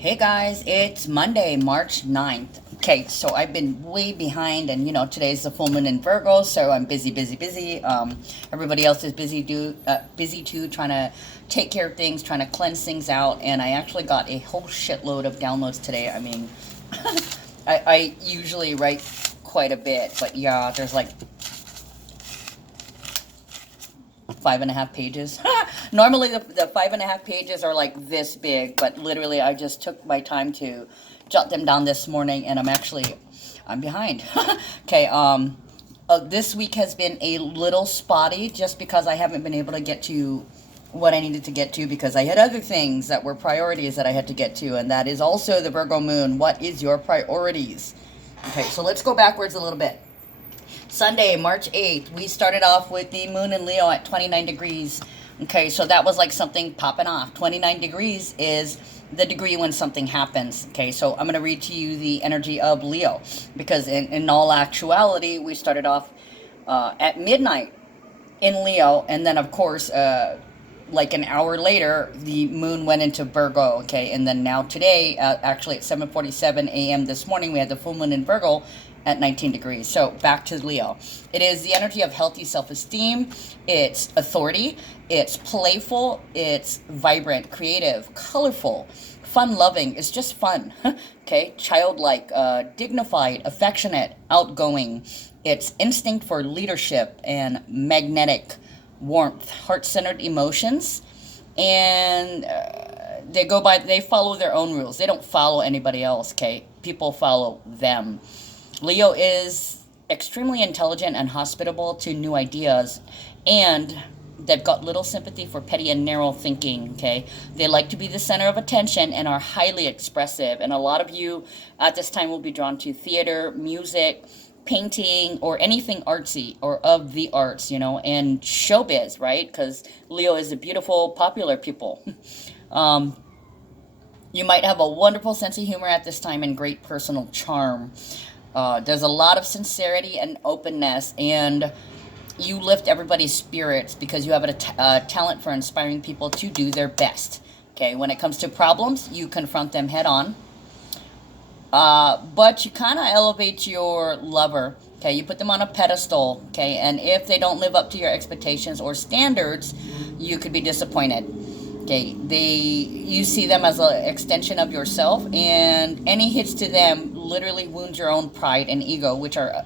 Hey guys, it's Monday, March 9th. Okay, so I've been way behind, and today's the full moon in Virgo, so I'm busy, busy, busy. Everybody else is busy too, trying to take care of things, trying to cleanse things out, and I actually got a whole shitload of downloads today. I mean, I usually write quite a bit, but yeah, there's like 5.5 pages. Normally the 5.5 pages are like this big, but literally I just took my time to jot them down this morning, and I'm behind. Okay, this week has been a little spotty just because I haven't been able to get to what I needed to get to because I had other things that were priorities that I had to get to, and that is also the Virgo moon. What is your priorities? Okay, so let's go backwards a little bit. Sunday, March 8th, we started off with the moon in Leo at 29 degrees. Okay, so that was like something popping off. 29 degrees is the degree when something happens. Okay, so I'm going to read to you the energy of Leo because in all actuality, we started off at midnight in Leo, and then of course, like an hour later, the moon went into Virgo, okay? And then now today, actually at 7:47 a.m. this morning, we had the full moon in Virgo at 19 degrees. So back to Leo. It is the energy of healthy self-esteem. It's authority. It's playful. It's vibrant, creative, colorful, fun-loving. It's just fun, okay? Childlike, dignified, affectionate, outgoing. It's instinct for leadership and magnetic warmth, heart-centered emotions, and they follow their own rules. They don't follow anybody else, okay? People follow them. Leo is extremely intelligent and hospitable to new ideas, and they've got little sympathy for petty and narrow thinking, okay? They like to be the center of attention and are highly expressive, and a lot of you at this time will be drawn to theater, music, painting, or anything artsy or of the arts, and showbiz, right? Because Leo is a beautiful, popular people. You might have a wonderful sense of humor at this time and great personal charm. There's a lot of sincerity and openness, and you lift everybody's spirits because you have a talent for inspiring people to do their best. Okay, when it comes to problems, you confront them head on. But you kind of elevate your lover, okay? You put them on a pedestal, okay? And if they don't live up to your expectations or standards, you could be disappointed, okay? You see them as an extension of yourself, and any hits to them literally wound your own pride and ego, which are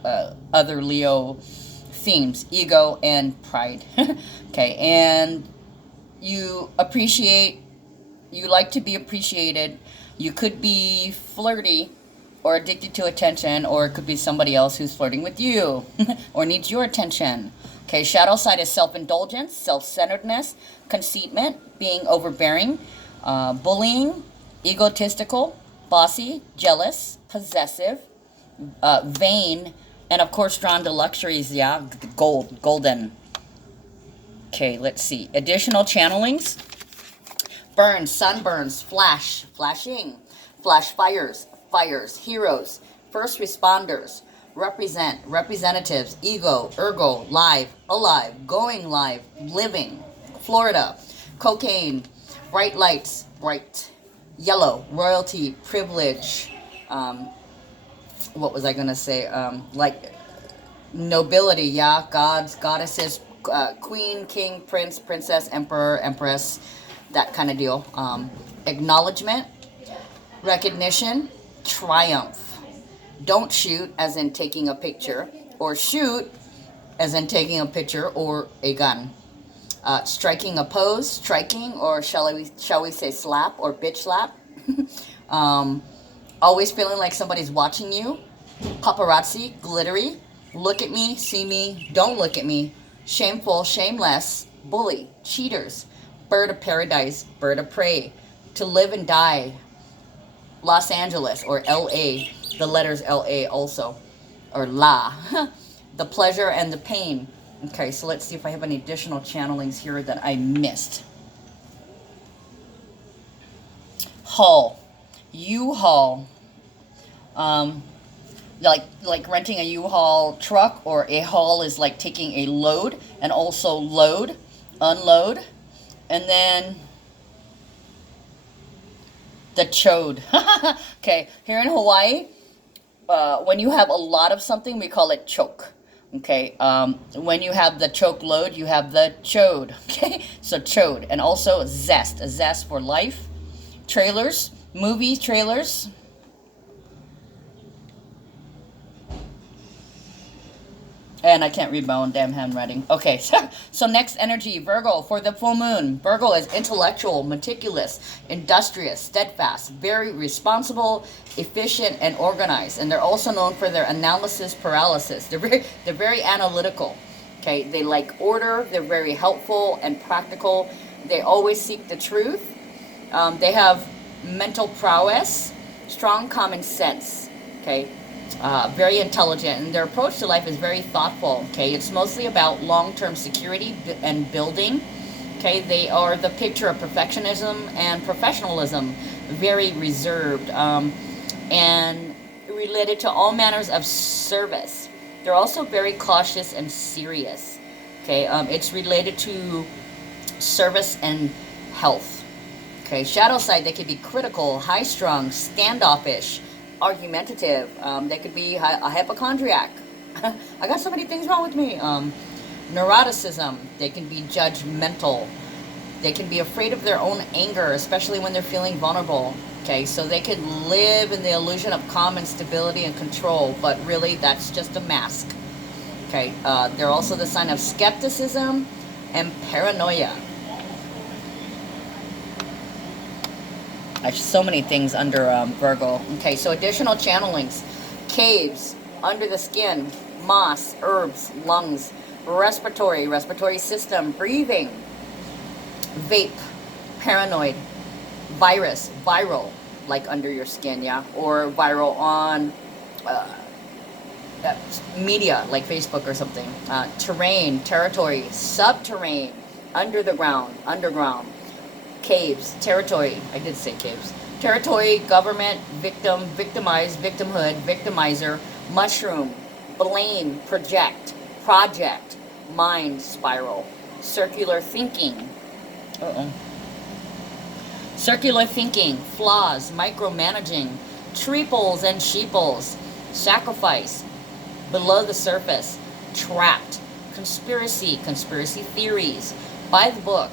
other Leo themes, ego and pride, okay? And you like to be appreciated. You could be flirty or addicted to attention, or it could be somebody else who's flirting with you or needs your attention. Okay, shadow side is self-indulgence, self-centeredness, conceitment, being overbearing, bullying, egotistical, bossy, jealous, possessive, vain, and of course drawn to luxuries, yeah, golden. Okay, let's see. Additional channelings. Burns, sunburns, flashing, flash fires, heroes, first responders, representatives, ego, ergo, live, alive, going live, living, Florida, cocaine, bright lights, bright, yellow, royalty, privilege, what was I going to say, like nobility, yeah, gods, goddesses, queen, king, prince, princess, emperor, empress, that kind of deal. Acknowledgement, recognition, triumph. Don't shoot as in taking a picture, or shoot as in taking a picture or a gun. Striking a pose, striking, or shall we say slap or bitch slap. Always feeling like somebody's watching you. Paparazzi, glittery, look at me, see me, don't look at me. Shameful, shameless, bully, cheaters. Bird of paradise, bird of prey, to live and die, Los Angeles, or LA, the letters LA also, or La, the pleasure and the pain. Okay, so let's see if I have any additional channelings here that I missed. Haul, U-Haul, like renting a U-Haul truck, or a haul is like taking a load, and also load, unload. And then The chode. Okay, here in Hawaii, when you have a lot of something, we call it choke. Okay, when you have the choke load, you have the chode. Okay, so chode. And also zest, a zest for life. Trailers, movie trailers. And I can't read my own damn handwriting. Okay, so next energy, Virgo, for the full moon. Virgo is intellectual, meticulous, industrious, steadfast, very responsible, efficient, and organized. And they're also known for their analysis paralysis. They're very analytical. Okay, they like order. They're very helpful and practical. They always seek the truth. They have mental prowess, strong common sense. Okay. Very intelligent, and their approach to life is very thoughtful. Okay, it's mostly about long-term security and building. Okay, they are the picture of perfectionism and professionalism, very reserved, and related to all manners of service. They're also very cautious and serious. Okay, it's related to service and health. Okay, shadow side, they could be critical, high-strung, standoffish, argumentative. They could be a hypochondriac. I got so many things wrong with me. Neuroticism. They can be judgmental. They can be afraid of their own anger, especially when they're feeling vulnerable. Okay, so they can live in the illusion of calm and stability and control, but really that's just a mask. Okay, they're also the sign of skepticism and paranoia. There's so many things under Virgo. Okay, so additional channelings. Caves, under the skin, moss, herbs, lungs, respiratory system, breathing, vape, paranoid, virus, viral, like under your skin, yeah? Or viral on media, like Facebook or something. Terrain, territory, subterranean, under the ground, underground. Caves, territory, I did say caves. Territory, government, victim, victimized, victimhood, victimizer, mushroom, blame, project, mind, spiral, circular thinking. Circular thinking, flaws, micromanaging, triples and sheeples, sacrifice, below the surface, trapped, conspiracy theories, by the book,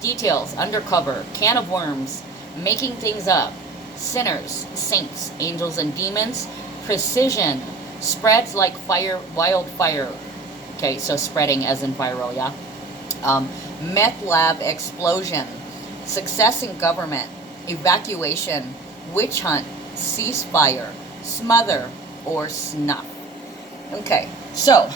details, undercover, can of worms, making things up, sinners, saints, angels and demons, precision, spreads like fire, wildfire. Okay, so spreading as in viral, yeah? Meth lab explosion, success in government, evacuation, witch hunt, ceasefire, smother, or snuff. Okay, so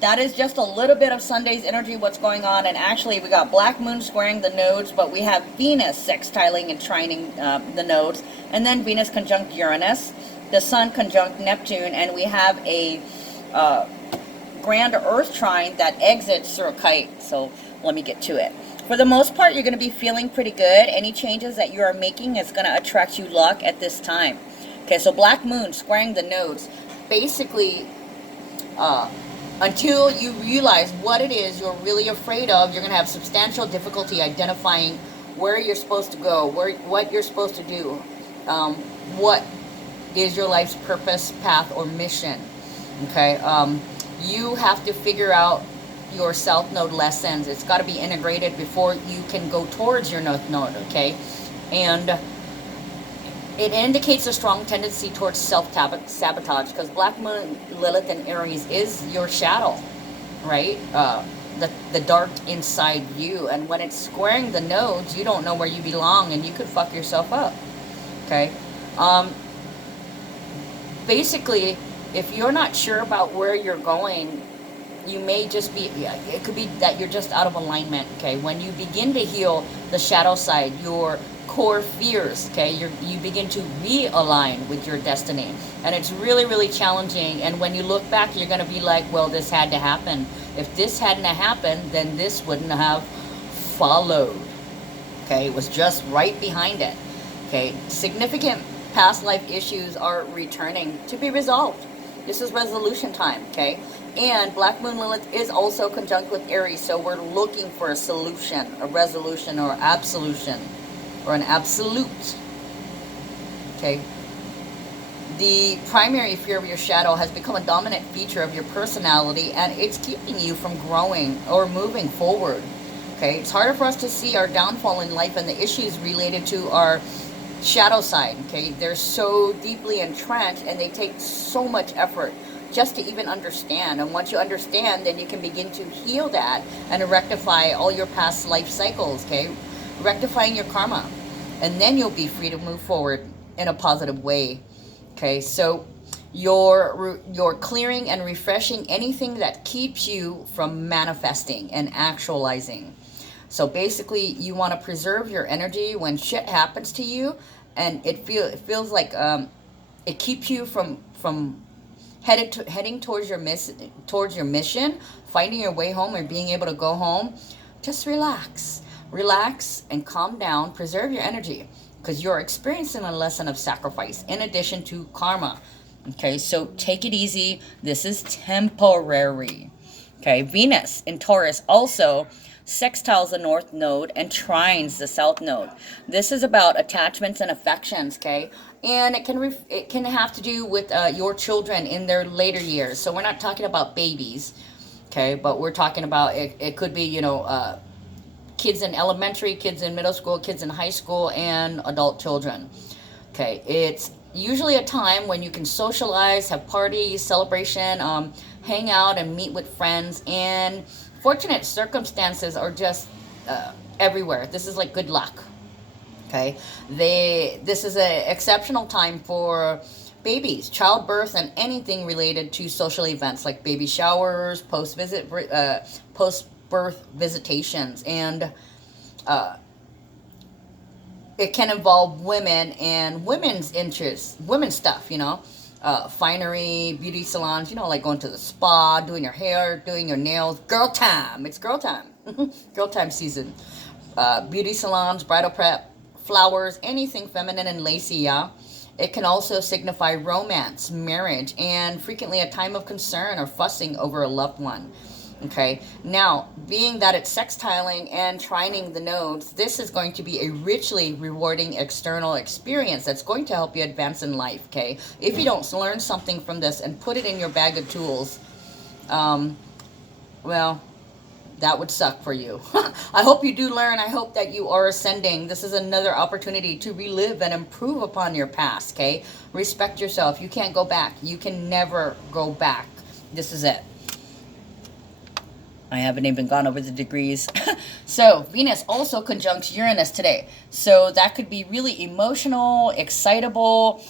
that is just a little bit of Sunday's energy, what's going on. And actually, we got Black Moon squaring the nodes, but we have Venus sextiling and trining the nodes. And then Venus conjunct Uranus, the Sun conjunct Neptune, and we have a grand Earth trine that exits through a kite. So let me get to it. For the most part, you're going to be feeling pretty good. Any changes that you are making is going to attract you luck at this time. Okay, so Black Moon squaring the nodes. Basically, until you realize what it is you're really afraid of, you're going to have substantial difficulty identifying where you're supposed to go, what you're supposed to do, what is your life's purpose, path, or mission. Okay, you have to figure out your South Node lessons. It's got to be integrated before you can go towards your North Node, okay? And it indicates a strong tendency towards self-sabotage, because Black Moon, Lilith, and Aries is your shadow, right? The dark inside you. And when it's squaring the nodes, you don't know where you belong, and you could fuck yourself up, okay? Basically, if you're not sure about where you're going, you may just be, it could be that you're just out of alignment, okay? When you begin to heal the shadow side, your core fears, okay, you begin to realign with your destiny. And it's really, really challenging. And when you look back, you're going to be like, well, this had to happen. If this hadn't happened, then this wouldn't have followed. Okay, it was just right behind it. Okay, significant past life issues are returning to be resolved. This is resolution time, okay? And Black Moon Lilith is also conjunct with Aries, so we're looking for a solution, a resolution, or absolution, or an absolute. Okay. The primary fear of your shadow has become a dominant feature of your personality, and it's keeping you from growing or moving forward. Okay, it's harder for us to see our downfall in life and the issues related to our shadow side. Okay, they're so deeply entrenched and they take so much effort just to even understand. And once you understand, then you can begin to heal that and rectify all your past life cycles. Okay, rectifying your karma, and then you'll be free to move forward in a positive way. Okay, so you're clearing and refreshing anything that keeps you from manifesting and actualizing. So basically, you want to preserve your energy when shit happens to you, and it feels like it keeps you from heading towards your mission, finding your way home, or being able to go home. Just relax, and calm down. Preserve your energy because you're experiencing a lesson of sacrifice in addition to karma. Okay, so take it easy. This is temporary. Okay, Venus in Taurus also sextiles the north node and trines the south node. This is about attachments and affections, okay? And it can have to do with your children in their later years. So we're not talking about babies, okay? But we're talking about, it could be, you know, kids in elementary, kids in middle school, kids in high school, and adult children. Okay, it's usually a time when you can socialize, have parties, celebration, hang out and meet with friends, and fortunate circumstances are just everywhere. This is like good luck. Okay, this is an exceptional time for babies, childbirth, and anything related to social events like baby showers, post-birth visitations, and it can involve women and women's interests, women's stuff, you know, finery, beauty salons, you know, like going to the spa, doing your hair, doing your nails. Girl time. It's girl time. Girl time season. Beauty salons, bridal prep, flowers, anything feminine and lacy, yeah. It can also signify romance, marriage, and frequently a time of concern or fussing over a loved one. Okay, now, being that it's sextiling and trining the nodes, this is going to be a richly rewarding external experience that's going to help you advance in life, okay? If you don't learn something from this and put it in your bag of tools, well, that would suck for you. I hope you do learn. I hope that you are ascending. This is another opportunity to relive and improve upon your past, okay? Respect yourself. You can't go back. You can never go back. This is it. I haven't even gone over the degrees. So, Venus also conjuncts Uranus today. So, that could be really emotional, excitable,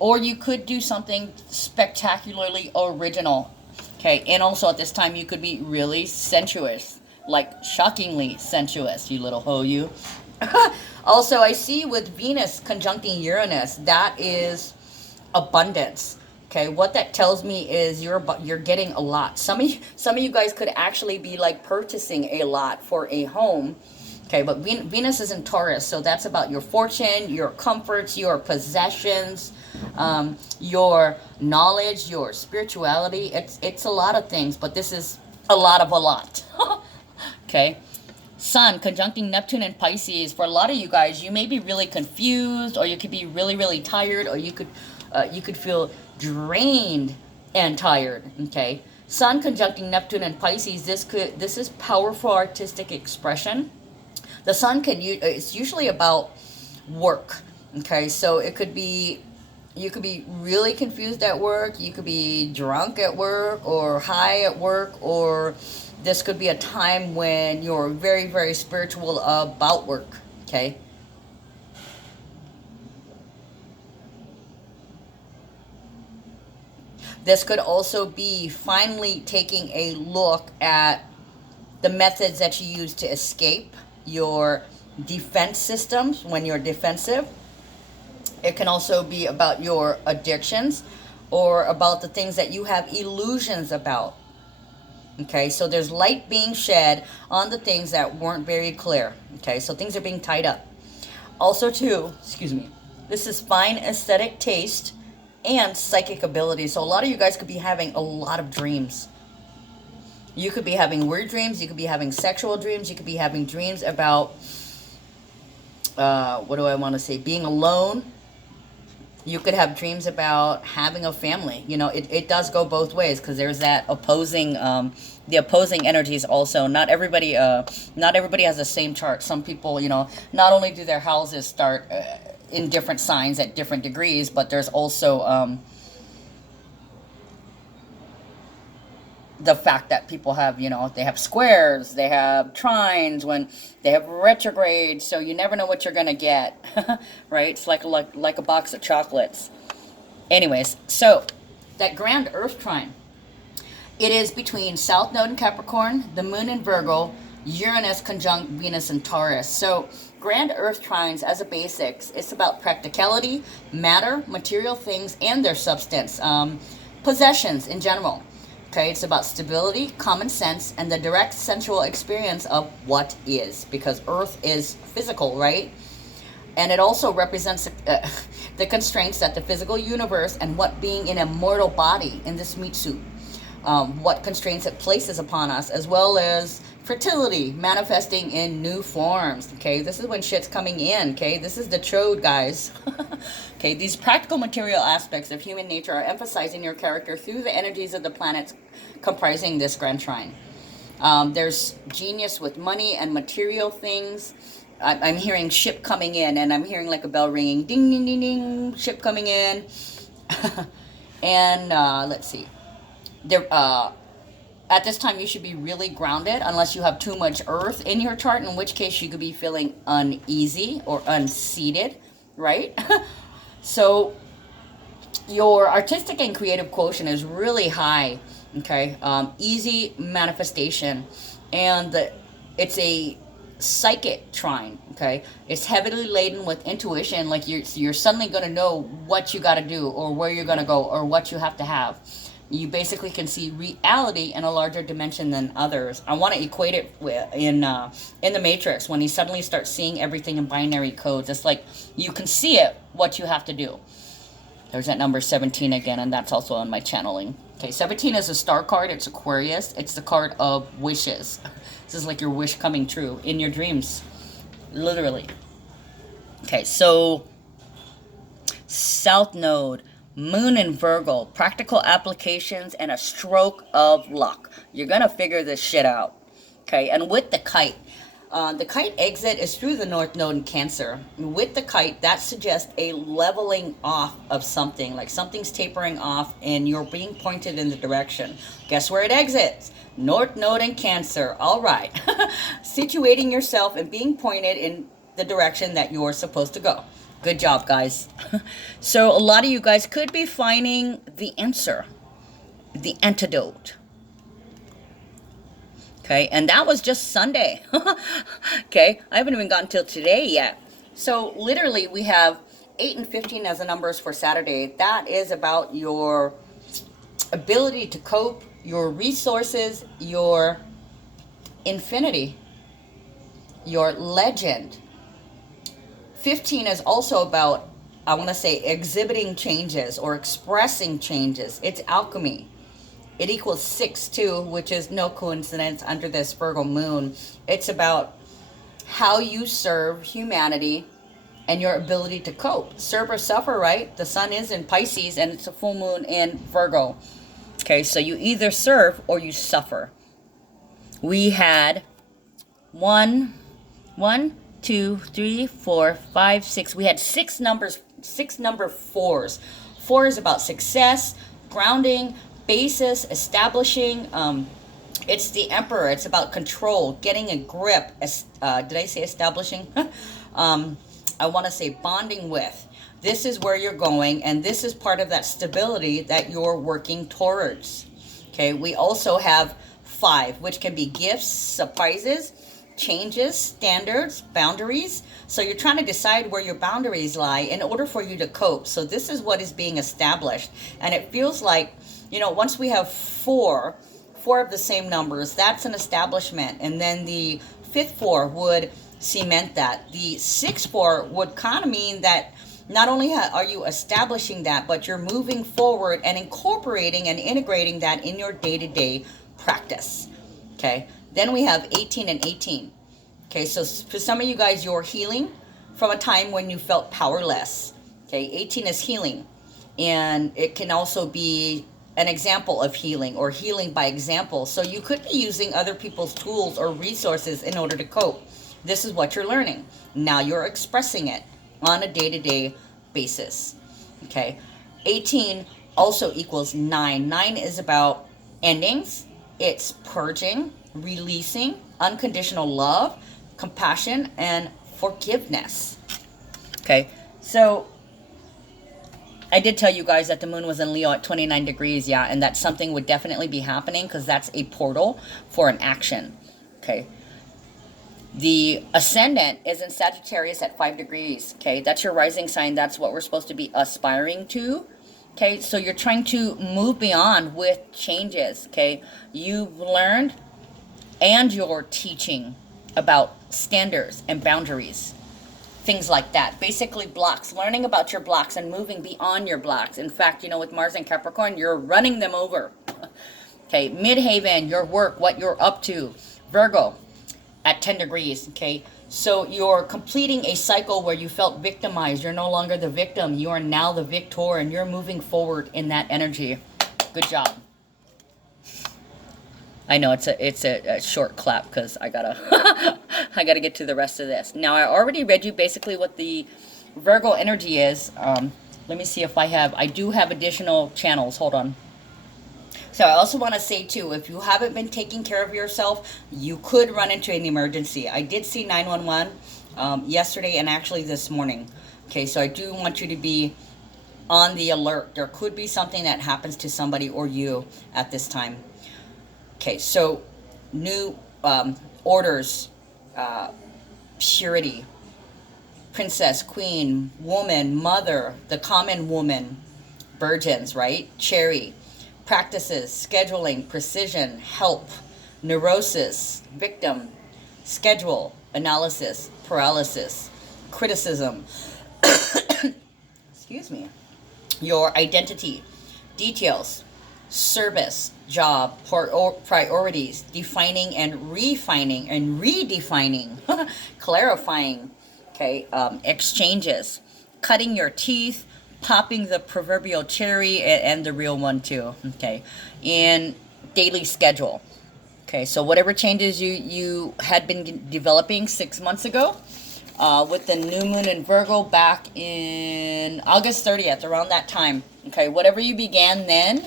or you could do something spectacularly original. Okay, and also at this time, you could be really sensuous. Like, shockingly sensuous, you little hoe, you. Also, I see with Venus conjuncting Uranus, that is abundance. Okay, what that tells me is you're getting a lot. Some of you guys could actually be like purchasing a lot for a home. Okay, but Venus is in Taurus, so that's about your fortune, your comforts, your possessions, your knowledge, your spirituality. It's a lot of things, but this is a lot of a lot. Okay. Sun conjuncting Neptune and Pisces. For a lot of you guys, you may be really confused, or you could be really, really tired, or you could feel drained and tired. Okay, Sun conjuncting Neptune and Pisces. This is powerful artistic expression. The Sun it's usually about work. Okay, so it could be, you could be really confused at work. You could be drunk at work or high at work, or this could be a time when you're very, very spiritual about work. Okay. This could also be finally taking a look at the methods that you use to escape your defense systems when you're defensive. It can also be about your addictions or about the things that you have illusions about. Okay, so there's light being shed on the things that weren't very clear. Okay, so things are being tied up. Also too, excuse me, this is fine aesthetic taste and psychic ability. So a lot of you guys could be having a lot of dreams. You could be having weird dreams. You could be having sexual dreams. You could be having dreams about, what do I want to say? Being alone. You could have dreams about having a family. You know, it does go both ways, because there's that opposing, the opposing energies also. Not everybody has the same chart. Some people, you know, not only do their houses start in different signs at different degrees, but there's also the fact that people have, you know, they have squares, they have trines, when they have retrograde, so you never know what you're gonna get, right? It's like a box of chocolates. Anyways, so that grand Earth trine, it is between South Node in Capricorn, the Moon in Virgo, Uranus conjunct Venus in Taurus. So grand Earth trines, as a basics, it's about practicality, matter, material things, and their substance, possessions in general. Okay, it's about stability, common sense, and the direct sensual experience of what is, because Earth is physical, right? And it also represents the constraints that the physical universe and what being an immortal body in this meat suit, what constraints it places upon us, as well as fertility manifesting in new forms. Okay, this is when shit's coming in. Okay, this is the chode, guys. Okay, these practical material aspects of human nature are emphasizing your character through the energies of the planets comprising this grand trine. There's genius with money and material things. I'm hearing ship coming in, and I'm hearing like a bell ringing, ding, ding, ding, ding, ship coming in. And let's see. There, at this time, you should be really grounded, unless you have too much earth in your chart, in which case you could be feeling uneasy or unseated, right? So your artistic and creative quotient is really high, okay? Easy manifestation, and it's a psychic trine, okay? It's heavily laden with intuition, like you're suddenly going to know what you got to do, or where you're going to go, or what you have to have. You basically can see reality in a larger dimension than others. I want to equate it with in the Matrix, when he suddenly starts seeing everything in binary codes. It's like you can see it, what you have to do. There's that number 17 again, and that's also on my channeling. Okay, 17 is a star card. It's Aquarius. It's the card of wishes. This is like your wish coming true in your dreams, literally. Okay, so South Node, Moon in Virgo, practical applications, and a stroke of luck. You're going to figure this shit out. Okay, and with the kite exit is through the North Node in Cancer. With the kite, that suggests a leveling off of something, like something's tapering off and you're being pointed in the direction. Guess where it exits? North Node in Cancer. All right. Situating yourself and being pointed in the direction that you're supposed to go. Good job, guys. So a lot of you guys could be finding the answer, the antidote. Okay, and that was just Sunday. Okay, I haven't even gotten till today yet. So literally we have 8 and 15 as the numbers for Saturday. That is about your ability to cope, your resources, your infinity, your legend. 15 is also about, I want to say, exhibiting changes or expressing changes. It's alchemy. It equals 6 too, which is no coincidence under this Virgo moon. It's about how you serve humanity and your ability to cope. Serve or suffer, right? The sun is in Pisces and it's a full moon in Virgo. Okay, so you either serve or you suffer. We had 1, 2, 3, 4, 5, 6. We had 6 numbers, 6 number 4s. 4 is about success, grounding, basis, establishing. It's the Emperor. It's about control, getting a grip. Did I say establishing? I want to say bonding with. This is where you're going, and this is part of that stability that you're working towards. Okay, we also have 5, which can be gifts, surprises, changes, standards, boundaries. So you're trying to decide where your boundaries lie in order for you to cope. So this is what is being established. And it feels like, you know, once we have 4 of the same numbers, that's an establishment. And then the 5th 4 would cement that. The 6th 4 would kind of mean that not only are you establishing that, but you're moving forward and incorporating and integrating that in your day-to-day practice. Okay. Then we have 18 and 18. Okay, so for some of you guys, you're healing from a time when you felt powerless. Okay, 18 is healing. And it can also be an example of healing or healing by example. So you could be using other people's tools or resources in order to cope. This is what you're learning. Now you're expressing it on a day-to-day basis. Okay, 18 also equals 9. 9 is about endings. It's purging, releasing, unconditional love, compassion, and forgiveness. Okay, so I did tell you guys that the moon was in Leo at 29 degrees, yeah, and that something would definitely be happening because that's a portal for an action. Okay, the ascendant is in Sagittarius at 5 degrees. Okay, that's your rising sign. That's what we're supposed to be aspiring to. Okay, so you're trying to move beyond with changes. Okay, you've learned and you're teaching about standards and boundaries, things like that. Basically blocks, learning about your blocks and moving beyond your blocks. In fact, you know, with Mars and Capricorn, you're running them over. Okay, Midhaven, your work, what you're up to. Virgo at 10 degrees. Okay, so you're completing a cycle where you felt victimized. You're no longer the victim. You are now the victor, and you're moving forward in that energy. Good job. I know it's a short clap because I gotta I gotta get to the rest of this. Now I already read you basically what the Virgo energy is. Let me see if I do have additional channels. Hold on. So I also want to say too, if you haven't been taking care of yourself, you could run into an emergency. I did see 911 yesterday and actually this morning. Okay, so I do want you to be on the alert. There could be something that happens to somebody or you at this time. Okay, so new orders, purity, princess, queen, woman, mother, the common woman, virgins, right? Cherry, practices, scheduling, precision, help, neurosis, victim, schedule, analysis, paralysis, criticism, excuse me, your identity, details, service, job, priorities, defining and refining and redefining, clarifying, okay, exchanges, cutting your teeth, popping the proverbial cherry and the real one too, okay, in daily schedule. Okay, so whatever changes you had been developing 6 months ago, with the new moon in Virgo back in August 30th, around that time, okay, whatever you began then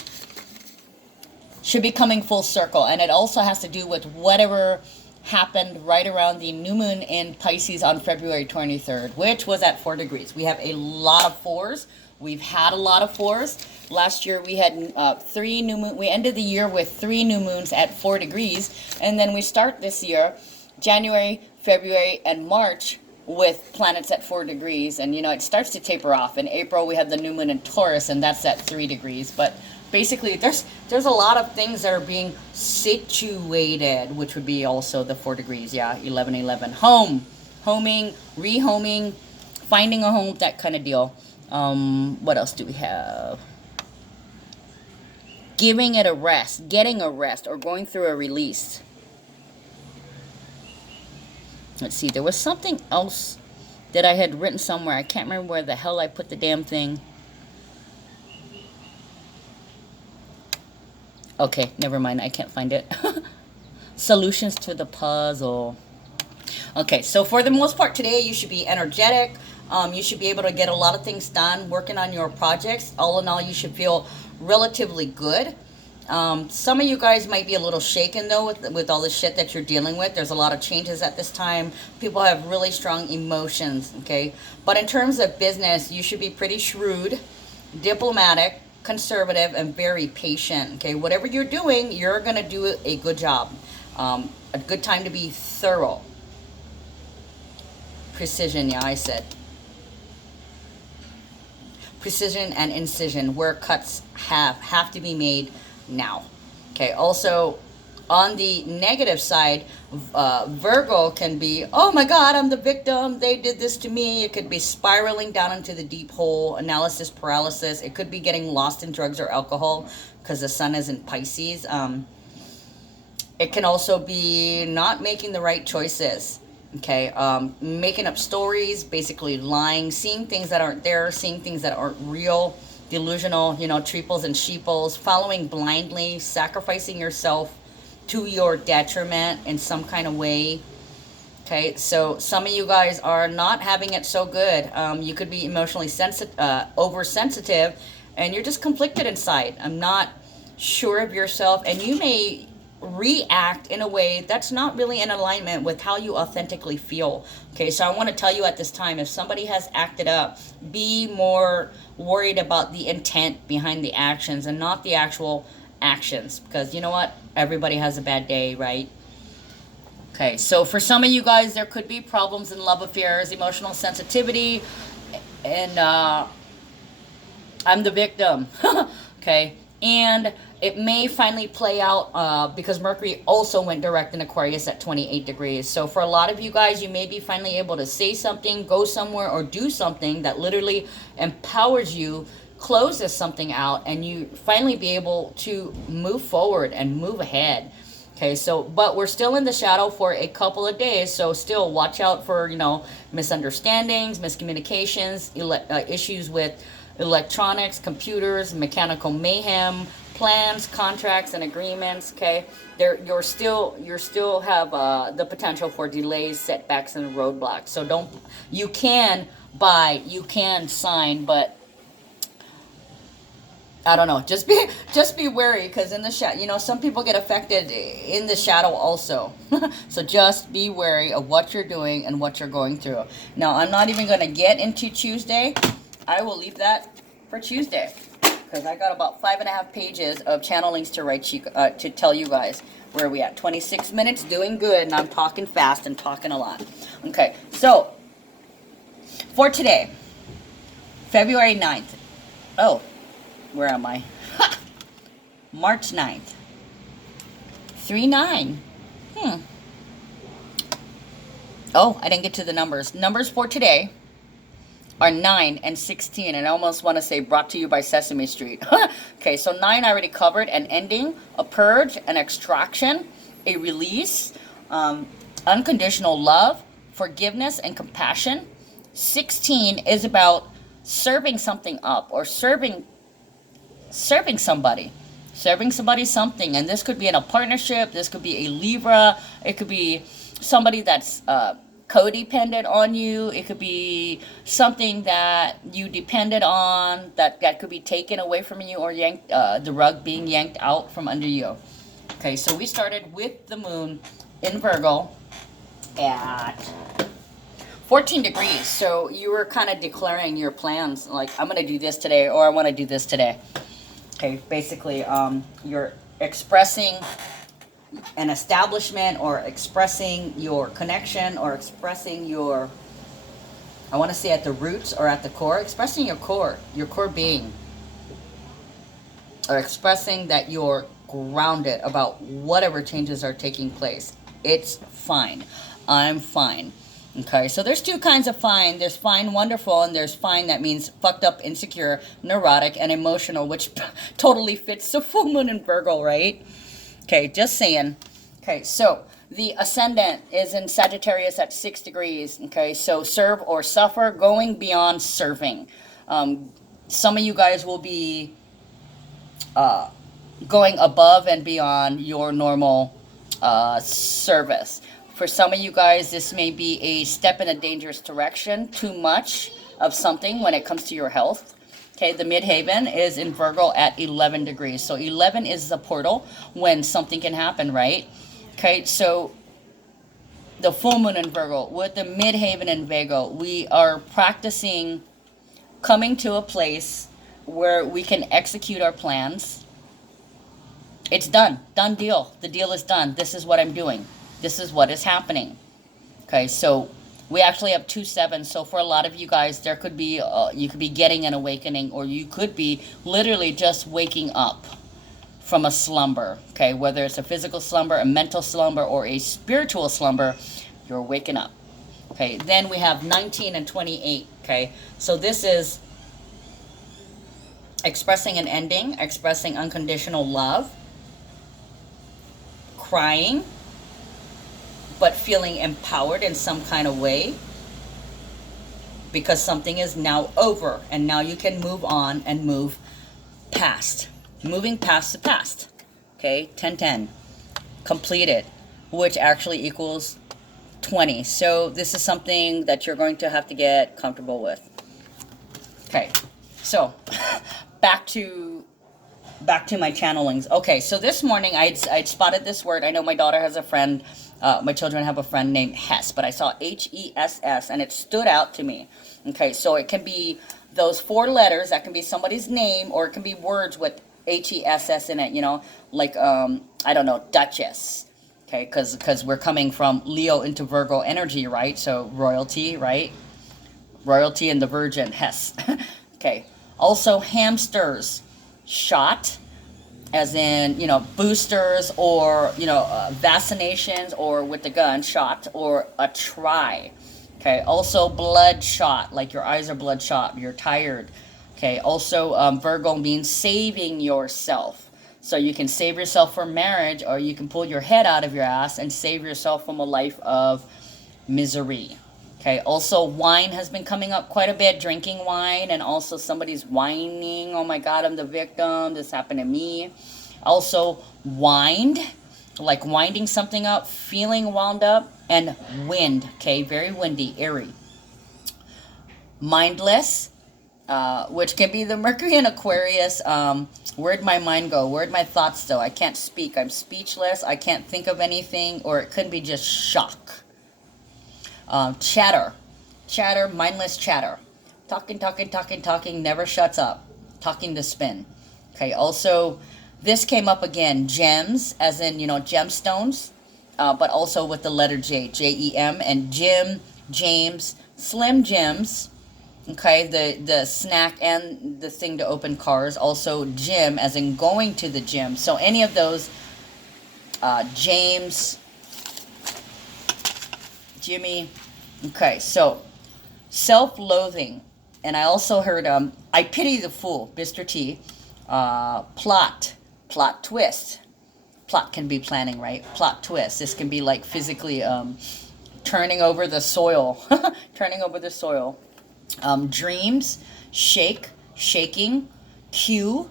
should be coming full circle. And it also has to do with whatever happened right around the new moon in Pisces on February 23rd, which was at 4 degrees. We have a lot of fours. We've had a lot of fours. Last year we had 3 new moons. We ended the year with 3 new moons at 4 degrees. And then we start this year, January, February, and March, with planets at 4 degrees. And, you know, it starts to taper off. In April, we have the new moon in Taurus, and that's at 3 degrees. But basically, there's a lot of things that are being situated, which would be also the 4 degrees. Yeah, 11:11. Home, homing, rehoming, finding a home, that kind of deal. What else do we have? Giving it a rest, getting a rest, or going through a release. Let's see, there was something else that I had written somewhere. I can't remember where the hell I put the damn thing. Okay, never mind. I can't find it. Solutions to the puzzle. Okay, so for the most part today, you should be energetic. You should be able to get a lot of things done, working on your projects. All in all, you should feel relatively good. Some of you guys might be a little shaken, though, with all the shit that you're dealing with. There's a lot of changes at this time. People have really strong emotions, okay? But in terms of business, you should be pretty shrewd, diplomatic, conservative, and very patient, okay? Whatever you're doing, you're going to do a good job. A good time to be thorough. Precision, yeah, I said. Precision and incision, where cuts have to be made now. Okay, also on the negative side, Virgo can be, oh my God, I'm the victim, they did this to me. It could be spiraling down into the deep hole, analysis paralysis. It could be getting lost in drugs or alcohol because the sun is in Pisces. It can also be not making the right choices. Okay, making up stories, basically lying, seeing things that aren't there, seeing things that aren't real, delusional, you know, triples and sheeples, following blindly, sacrificing yourself to your detriment in some kind of way. Okay, so some of you guys are not having it so good. You could be emotionally sensitive, oversensitive, and you're just conflicted inside. I'm not sure of yourself, and you may react in a way that's not really in alignment with how you authentically feel. Okay, so I want to tell you at this time, if somebody has acted up, be more worried about the intent behind the actions and not the actual actions, because you know what, everybody has a bad day, right? Okay, so for some of you guys, there could be problems in love affairs, emotional sensitivity, and I'm the victim. Okay, and it may finally play out because Mercury also went direct in Aquarius at 28 degrees. So for a lot of you guys, you may be finally able to say something, go somewhere, or do something that literally empowers you, closes something out, and you finally be able to move forward and move ahead. Okay, so, but we're still in the shadow for a couple of days, so still watch out for, you know, misunderstandings, miscommunications, issues with electronics, computers, mechanical mayhem, plans, contracts, and agreements. Okay, you're still have the potential for delays, setbacks, and roadblocks. So don't, you can buy, you can sign, but I don't know. Just be wary, because in the shadow, you know, some people get affected in the shadow also. So just be wary of what you're doing and what you're going through. Now, I'm not even going to get into Tuesday. I will leave that for Tuesday, because I got about 5.5 pages of channelings to write to tell you guys where we at. 26 minutes, doing good, and I'm talking fast and talking a lot. Okay, so for today, February 9th. Oh. Where am I? March 9th. 3-9. Oh, I didn't get to the numbers. Numbers for today are 9 and 16. And I almost want to say brought to you by Sesame Street. Okay, so 9 I already covered. An ending, a purge, an extraction, a release, unconditional love, forgiveness, and compassion. 16 is about serving something up, or serving somebody something. And this could be in a partnership, this could be a Libra, it could be somebody that's codependent on you, it could be something that you depended on that could be taken away from you, or yanked, the rug being yanked out from under you. Okay, so we started with the moon in Virgo at 14 degrees. So you were kind of declaring your plans, like, I'm going to do this today, or I want to do this today. Okay, basically, you're expressing an establishment, or expressing your connection, or expressing your, I want to say at the roots or at the core, expressing your core being, or expressing that you're grounded about whatever changes are taking place. It's fine. I'm fine. Okay, so there's two kinds of fine. There's fine, wonderful, and there's fine that means fucked up, insecure, neurotic, and emotional, which totally fits the full moon in Virgo, right? Okay, just saying. Okay, so the ascendant is in Sagittarius at 6 degrees. Okay, so serve or suffer, going beyond serving. Some of you guys will be going above and beyond your normal service. For some of you guys, this may be a step in a dangerous direction, too much of something when it comes to your health. Okay, the midhaven is in Virgo at 11 degrees. So 11 is the portal when something can happen, right? Okay, so the full moon in Virgo with the midhaven in Virgo, we are practicing coming to a place where we can execute our plans. It's done. Done deal. The deal is done. This is what I'm doing. This is what is happening. Okay, so we actually have 2 7s. So for a lot of you guys, there could be, you could be getting an awakening, or you could be literally just waking up from a slumber. Okay, whether it's a physical slumber, a mental slumber, or a spiritual slumber, you're waking up. Okay, then we have 19 and 28. Okay, so this is expressing an ending, expressing unconditional love, crying, but feeling empowered in some kind of way, because something is now over and now you can move on and move past. Moving past the past. Okay, 10-10. Completed, which actually equals 20. So this is something that you're going to have to get comfortable with. Okay, so back to my channelings. Okay, so this morning I'd spotted this word. I know my daughter has a friend, my children have a friend named Hess, but I saw H-E-S-S and it stood out to me. Okay, so it can be those 4 letters, that can be somebody's name, or it can be words with H-E-S-S in it, you know, like, I don't know, Duchess. Okay, because we're coming from Leo into Virgo energy, right? So royalty, right? Royalty and the Virgin, Hess. Okay, also hamsters. Shot, as in, you know, boosters, or, you know, vaccinations, or with the gun, shot, or a try. Okay, also bloodshot, like your eyes are bloodshot, you're tired. Okay, also Virgo means saving yourself. So you can save yourself from marriage, or you can pull your head out of your ass and save yourself from a life of misery. Okay, also wine has been coming up quite a bit, drinking wine, and also somebody's whining, oh my God, I'm the victim, this happened to me. Also wind, like winding something up, feeling wound up, and wind, okay, very windy, airy. Mindless, which can be the Mercury in Aquarius. Where'd my mind go? Where'd my thoughts go? I can't speak, I'm speechless, I can't think of anything, or it could be just shock. Chatter, mindless chatter. Talking, never shuts up. Talking to spin. Okay, also, this came up again, gems, as in, you know, gemstones, but also with the letter J, J-E-M, and Jim, James, Slim Jims, okay, the snack and the thing to open cars. Also, gym, as in going to the gym. So any of those, James, Jimmy. Okay, so self-loathing, and I also heard I pity the fool, Mr. T. Plot twist. Plot can be planning, right? Plot twist. This can be like physically turning over the soil, turning over the soil. Dreams, shake, shaking, cue,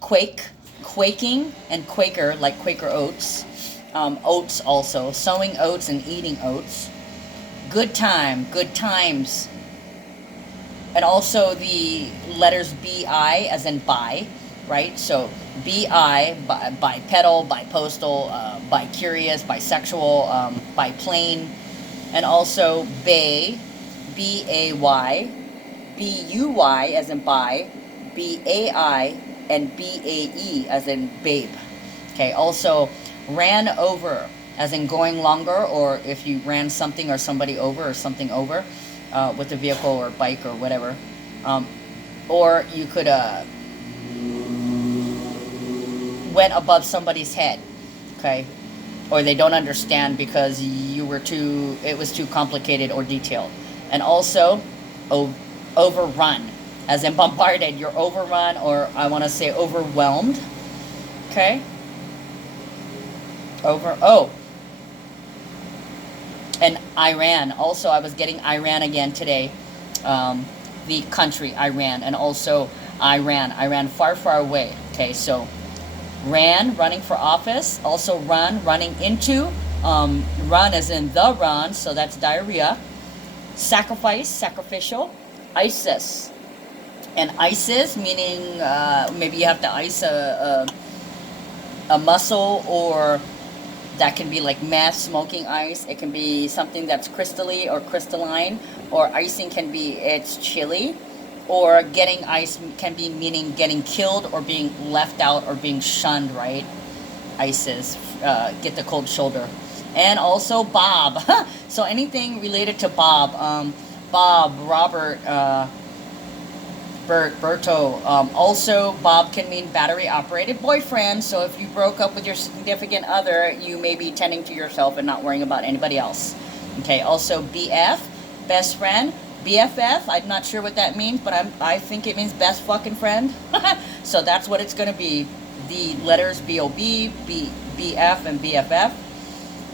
quake, quaking, and Quaker, like Quaker oats. Oats also, sowing oats and eating oats. Good time, good times. And also the letters B-I, as in bi, right? So B-I, bipedal, bipostal, bi-curious, bisexual, biplane. And also bay, B-A-Y, B-U-Y, as in bi, B-A-I, and B-A-E, as in babe. Okay, also ran over, as in going longer, or if you ran something or somebody over, or something over with a vehicle or bike or whatever. Or you could went above somebody's head, okay? Or they don't understand because you were it was too complicated or detailed. And also overrun, as in bombarded. You're overrun, or I want to say overwhelmed, okay? And Iran. Also, I was getting Iran again today. The country, Iran. And also Iran, far, far away. Okay, so running for office. Also running into. Run as in the run, so that's diarrhea. Sacrifice, sacrificial. ISIS. And ISIS, meaning maybe you have to ice a muscle, or that can be like meth, smoking ice. It can be something that's crystally or crystalline, or icing can be, it's chilly, or getting ice can be meaning getting killed or being left out or being shunned, right? ISIS, get the cold shoulder. And also Bob. So anything related to Bob. Bob, Robert, Berto. Also, Bob can mean battery operated boyfriend. So if you broke up with your significant other, you may be tending to yourself and not worrying about anybody else. Okay, also BF, best friend. BFF, I'm not sure what that means, but I think it means best fucking friend. So that's what it's going to be. The letters BOB, BF, and BFF.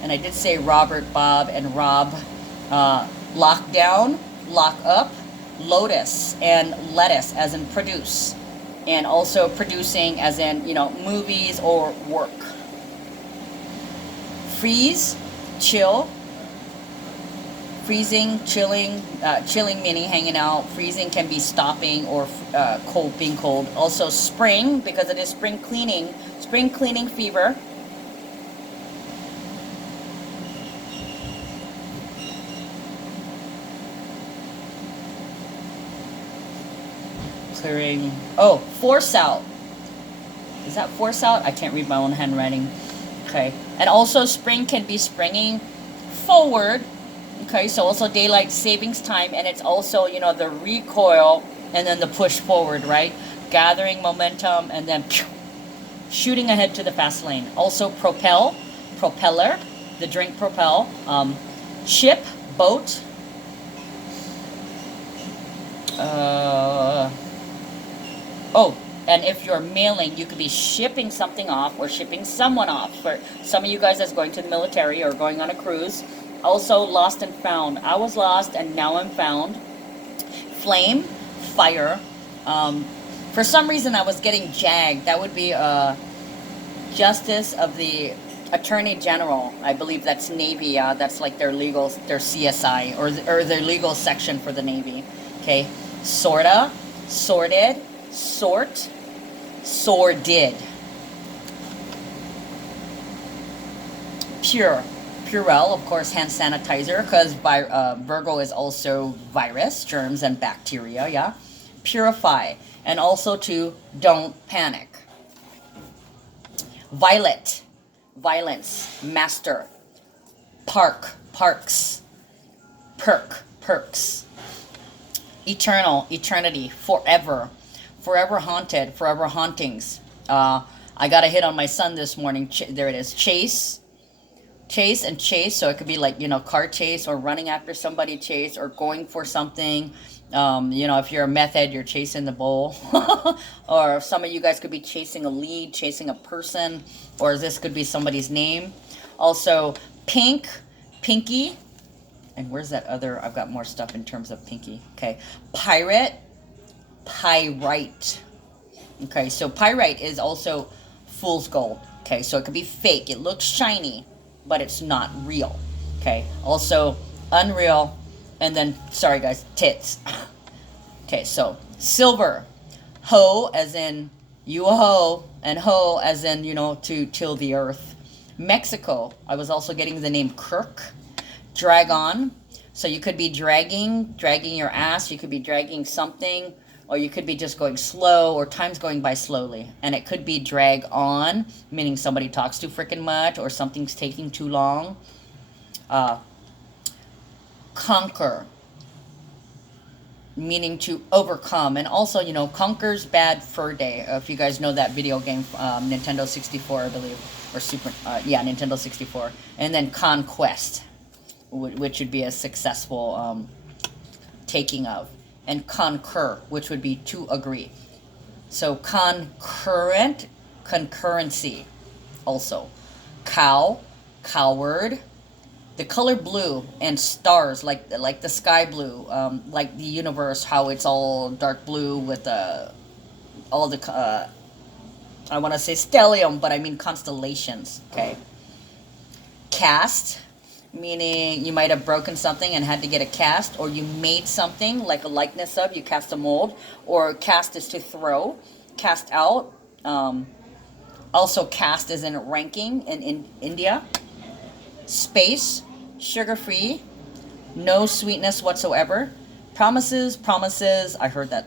and I did say Robert, Bob, and Rob. Lock down, lock up, lotus, and lettuce, as in produce. And also producing, as in, you know, movies or work. Freeze, chill. Freezing, chilling, chilling meaning hanging out. Freezing can be stopping or cold, being cold. Also spring, because it is spring cleaning fever. Clearing, oh, force out. Is that force out? I can't read my own handwriting. Okay, and also spring can be springing forward. Okay, so also daylight savings time, and it's also, you know, the recoil and then the push forward, right? Gathering momentum and then shooting ahead to the fast lane. Also propel, propeller, the drink propel, ship, boat. Oh, and if you're mailing, you could be shipping something off or shipping someone off. For some of you guys that's going to the military or going on a cruise. Also lost and found. I was lost and now I'm found. Flame, fire. For some reason I was getting JAG. That would be Justice of the Attorney General. I believe that's Navy. That's like their legal, their CSI or their legal section for the Navy. Okay, sorta, sorted, sort, sordid. Pure. Purell, of course, hand sanitizer, because Virgo is also virus, germs, and bacteria, yeah. Purify, and also to don't panic. Violet, violence, master. Park, parks. Perk, perks. Eternal, eternity, forever. Forever haunted, forever hauntings. I got a hit on my son this morning. There it is. Chase. Chase and chase, so it could be like, you know, car chase or running after somebody chase or going for something. You know, if you're a meth head, you're chasing the bowl. Or some of you guys could be chasing a lead, chasing a person, or this could be somebody's name. Also, pink, pinky. And where's that other? I've got more stuff in terms of pinky. Okay. Pirate, pyrite. Okay, so pyrite is also fool's gold. Okay, so it could be fake. It looks shiny, but it's not real. Okay, also unreal, and then, sorry guys, tits. Okay, so silver, hoe as in you a hoe, and hoe as in, you know, to till the earth. Mexico, I was also getting the name Kirk. Dragon, so you could be dragging your ass, you could be dragging something, or you could be just going slow, or time's going by slowly. And it could be drag on, meaning somebody talks too freaking much, or something's taking too long. Conquer, meaning to overcome. And also, you know, Conquer's Bad Fur Day. If you guys know that video game, Nintendo 64, I believe. Or Super, yeah, Nintendo 64. And then Conquest, which would be a successful taking of. And concur, which would be to agree. So concurrent, concurrency also. Cow, coward. The color blue and stars, like the sky blue, like the universe, how it's all dark blue with all the, I want to say stellium, but I mean constellations, okay. Cast, meaning you might have broken something and had to get a cast, or you made something like a likeness of, you cast a mold, or cast is to throw, cast out. Also cast is in ranking in India. Space, sugar-free, no sweetness whatsoever. Promises, promises, I heard that,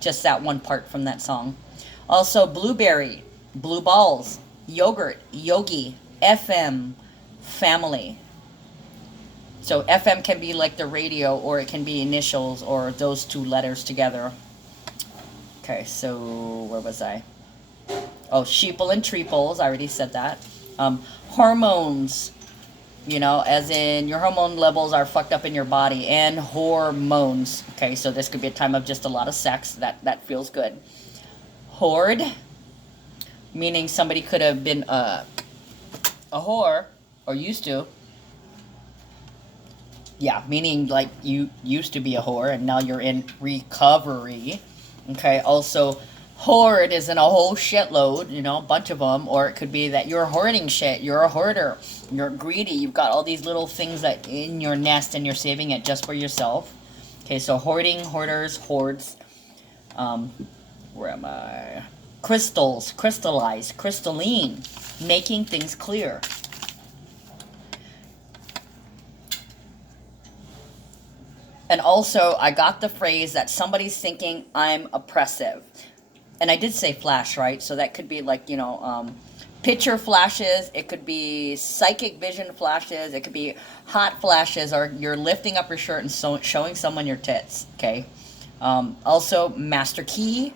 just that one part from that song. Also blueberry, blue balls, yogurt, yogi, FM, family. So FM can be like the radio, or it can be initials, or those two letters together. Okay, so where was I? Oh, sheeple and treeples, I already said that. Hormones, you know, as in your hormone levels are fucked up in your body, and hormones. Okay, so this could be a time of just a lot of sex. That feels good. Horde, meaning somebody could have been a whore, or used to. Yeah, meaning like you used to be a whore and now you're in recovery. Okay, also, hoard is in a whole shitload, you know, a bunch of them. Or it could be that you're hoarding shit, you're a hoarder, you're greedy, you've got all these little things that in your nest and you're saving it just for yourself. Okay, so hoarding, hoarders, hoards. Where am I? Crystals, crystallize, crystalline, making things clear. And also, I got the phrase that somebody's thinking I'm oppressive. And I did say flash, right? So that could be like, you know, picture flashes. It could be psychic vision flashes. It could be hot flashes, or you're lifting up your shirt and showing someone your tits, okay? Also, master key.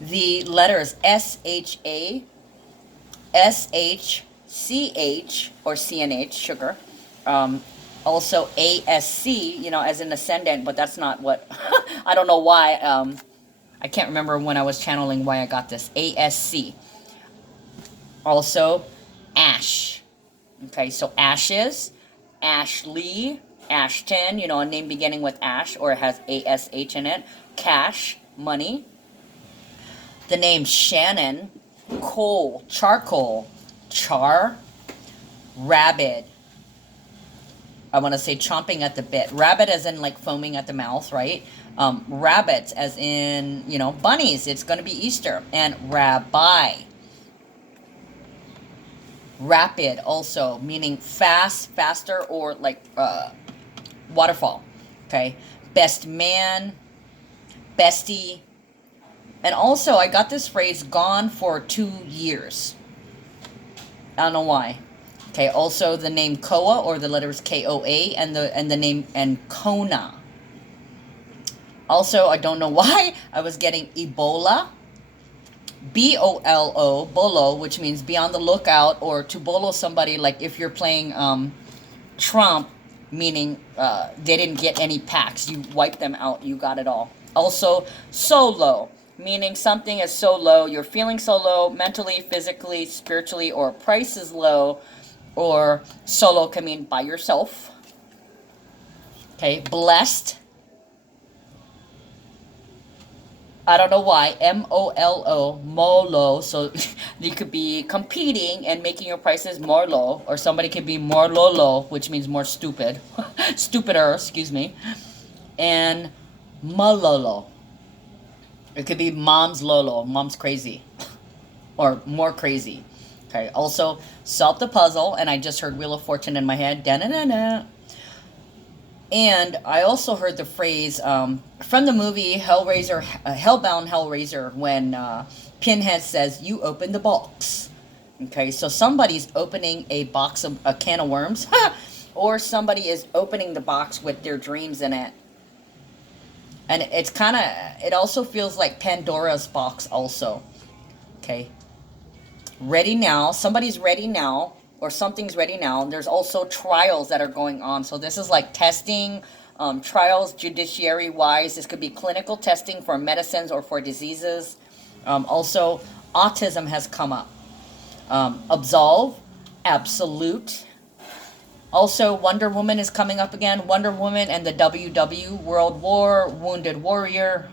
The letters S-H-A, S-H-C-H, or C-N-H, sugar. Also ASC, you know, as in ascendant, but that's not what, I don't know why, I can't remember when I was channeling why I got this, ASC. Also, ash, okay, so ashes, Ashley, Ashton, you know, a name beginning with ash, or it has ASH in it, cash, money. The name Shannon, coal, charcoal, char, rabid. I want to say chomping at the bit. Rabbit as in like foaming at the mouth, right? Rabbits as in, you know, bunnies. It's going to be Easter. And rabbi. Rapid also, meaning fast, faster, or like waterfall. Okay. Best man, bestie. And also, I got this phrase, gone for 2 years. I don't know why. Okay, also the name Koa, or the letters K-O-A, and the name and Kona. Also, I don't know why I was getting Ebola, B-O-L-O, bolo, which means be on the lookout, or to bolo somebody, like if you're playing Trump, meaning they didn't get any packs. You wiped them out. You got it all. Also, solo, meaning something is so low. You're feeling so low mentally, physically, spiritually, or price is low. Or solo can mean by yourself. Okay, blessed. I don't know why. M-O-L-O, molo. So you could be competing and making your prices more low. Or somebody could be more lolo, which means more stupid. Stupider, excuse me. And malolo. It could be mom's lolo. Mom's crazy. Or more crazy. Okay, also, solve the puzzle, and I just heard Wheel of Fortune in my head, da-na-na-na. And I also heard the phrase from the movie Hellraiser, Hellbound Hellraiser, when Pinhead says, you open the box. Okay, so somebody's opening a box of a can of worms, or somebody is opening the box with their dreams in it. And it's kind of, it also feels like Pandora's box also. Okay. Ready now. Somebody's ready now, or something's ready now. There's also trials that are going on. So this is like testing, trials, judiciary-wise. This could be clinical testing for medicines or for diseases. Also, autism has come up. Absolve, absolute. Also, Wonder Woman is coming up again. Wonder Woman and the WW, World War, Wounded Warrior,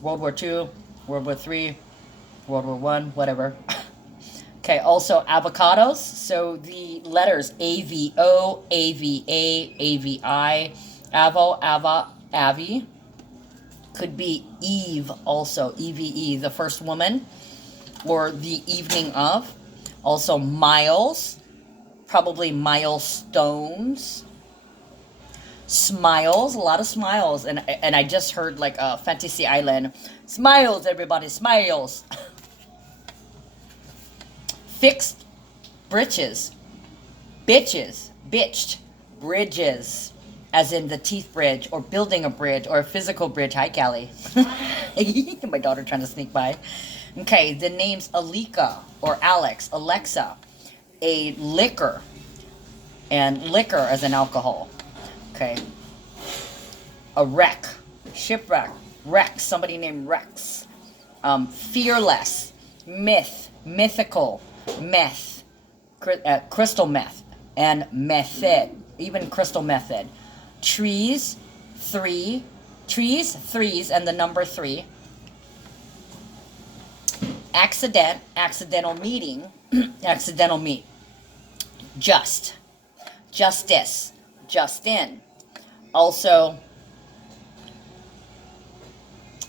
World War II, World War III, World War I, whatever. Okay, also avocados. So the letters A-V-O, A-V-A, A-V-I, avo, ava, avi. Could be Eve also, E-V-E, the first woman, or the evening of. Also miles, probably milestones. Smiles, a lot of smiles. And I just heard like Fantasy Island. Smiles, everybody, smiles. Fixed britches, bitches, bitched, bridges, as in the teeth bridge, or building a bridge, or a physical bridge. Hi, Callie. My daughter trying to sneak by. Okay, the names Alika, or Alex, Alexa, a liquor, and liquor as an alcohol. Okay. A wreck, shipwreck, Rex, somebody named Rex. Fearless, myth, mythical, meth, crystal meth and method, even crystal method. Trees, threes, and the number 3. Accidental meeting, accidental meet. Justice, just in. Also,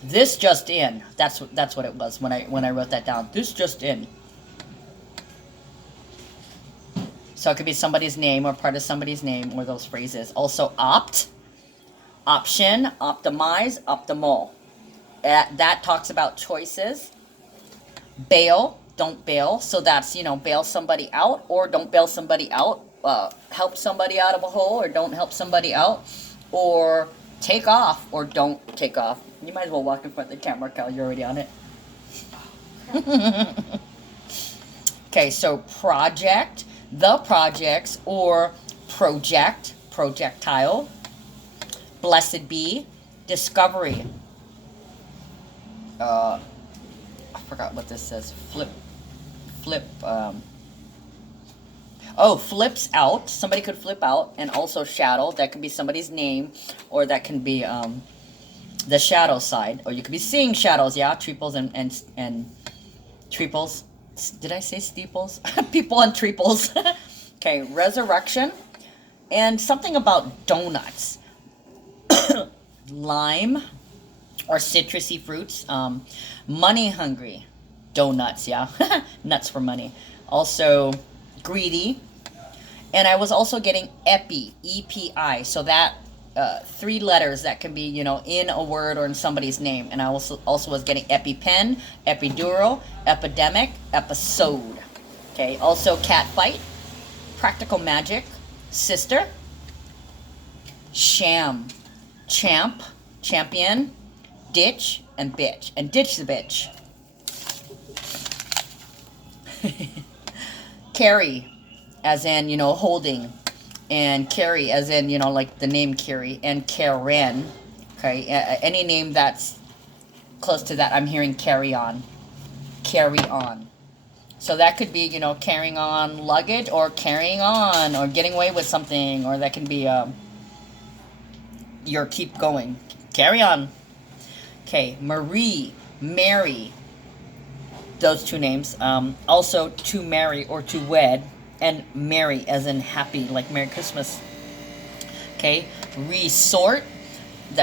this just in. That's what it was when I wrote that down. This just in. So it could be somebody's name or part of somebody's name or those phrases. Also, option, optimize, optimal. That talks about choices. Bail, don't bail. So that's, bail somebody out or don't bail somebody out. Help somebody out of a hole or don't help somebody out. Or take off or don't take off. You might as well walk in front of the camera, Cal. You're already on it. Okay, so project, the projects, or projectile. Blessed be, discovery. I forgot what this says. Flips out. Somebody could flip out. And also shadow. That could be somebody's name. Or that can be the shadow side. Or you could be seeing shadows. Yeah, triples and triples. Did I say steeples? People and triples. Okay, resurrection. And something about donuts. Lime. Or citrusy fruits. Money hungry. Donuts, yeah. Nuts for money. Also, greedy. And I was also getting epi, E-P-I. So that 3 letters that can be, in a word or in somebody's name. And I also was getting EpiPen, epidural, epidemic, episode. Okay, also cat fight, practical magic, sister, sham, champion, ditch, and bitch. And ditch the bitch. Carry, as in, holding. And carry, as in, like the name Carrie. And Karen. Okay, any name that's close to that, I'm hearing carry on. Carry on. So that could be, carrying on luggage or carrying on or getting away with something. Or that can be your keep going. Carry on. Okay, Marie, Mary. Those 2 names. Also, to marry or to wed. And merry, as in happy, like Merry Christmas. Okay, resort,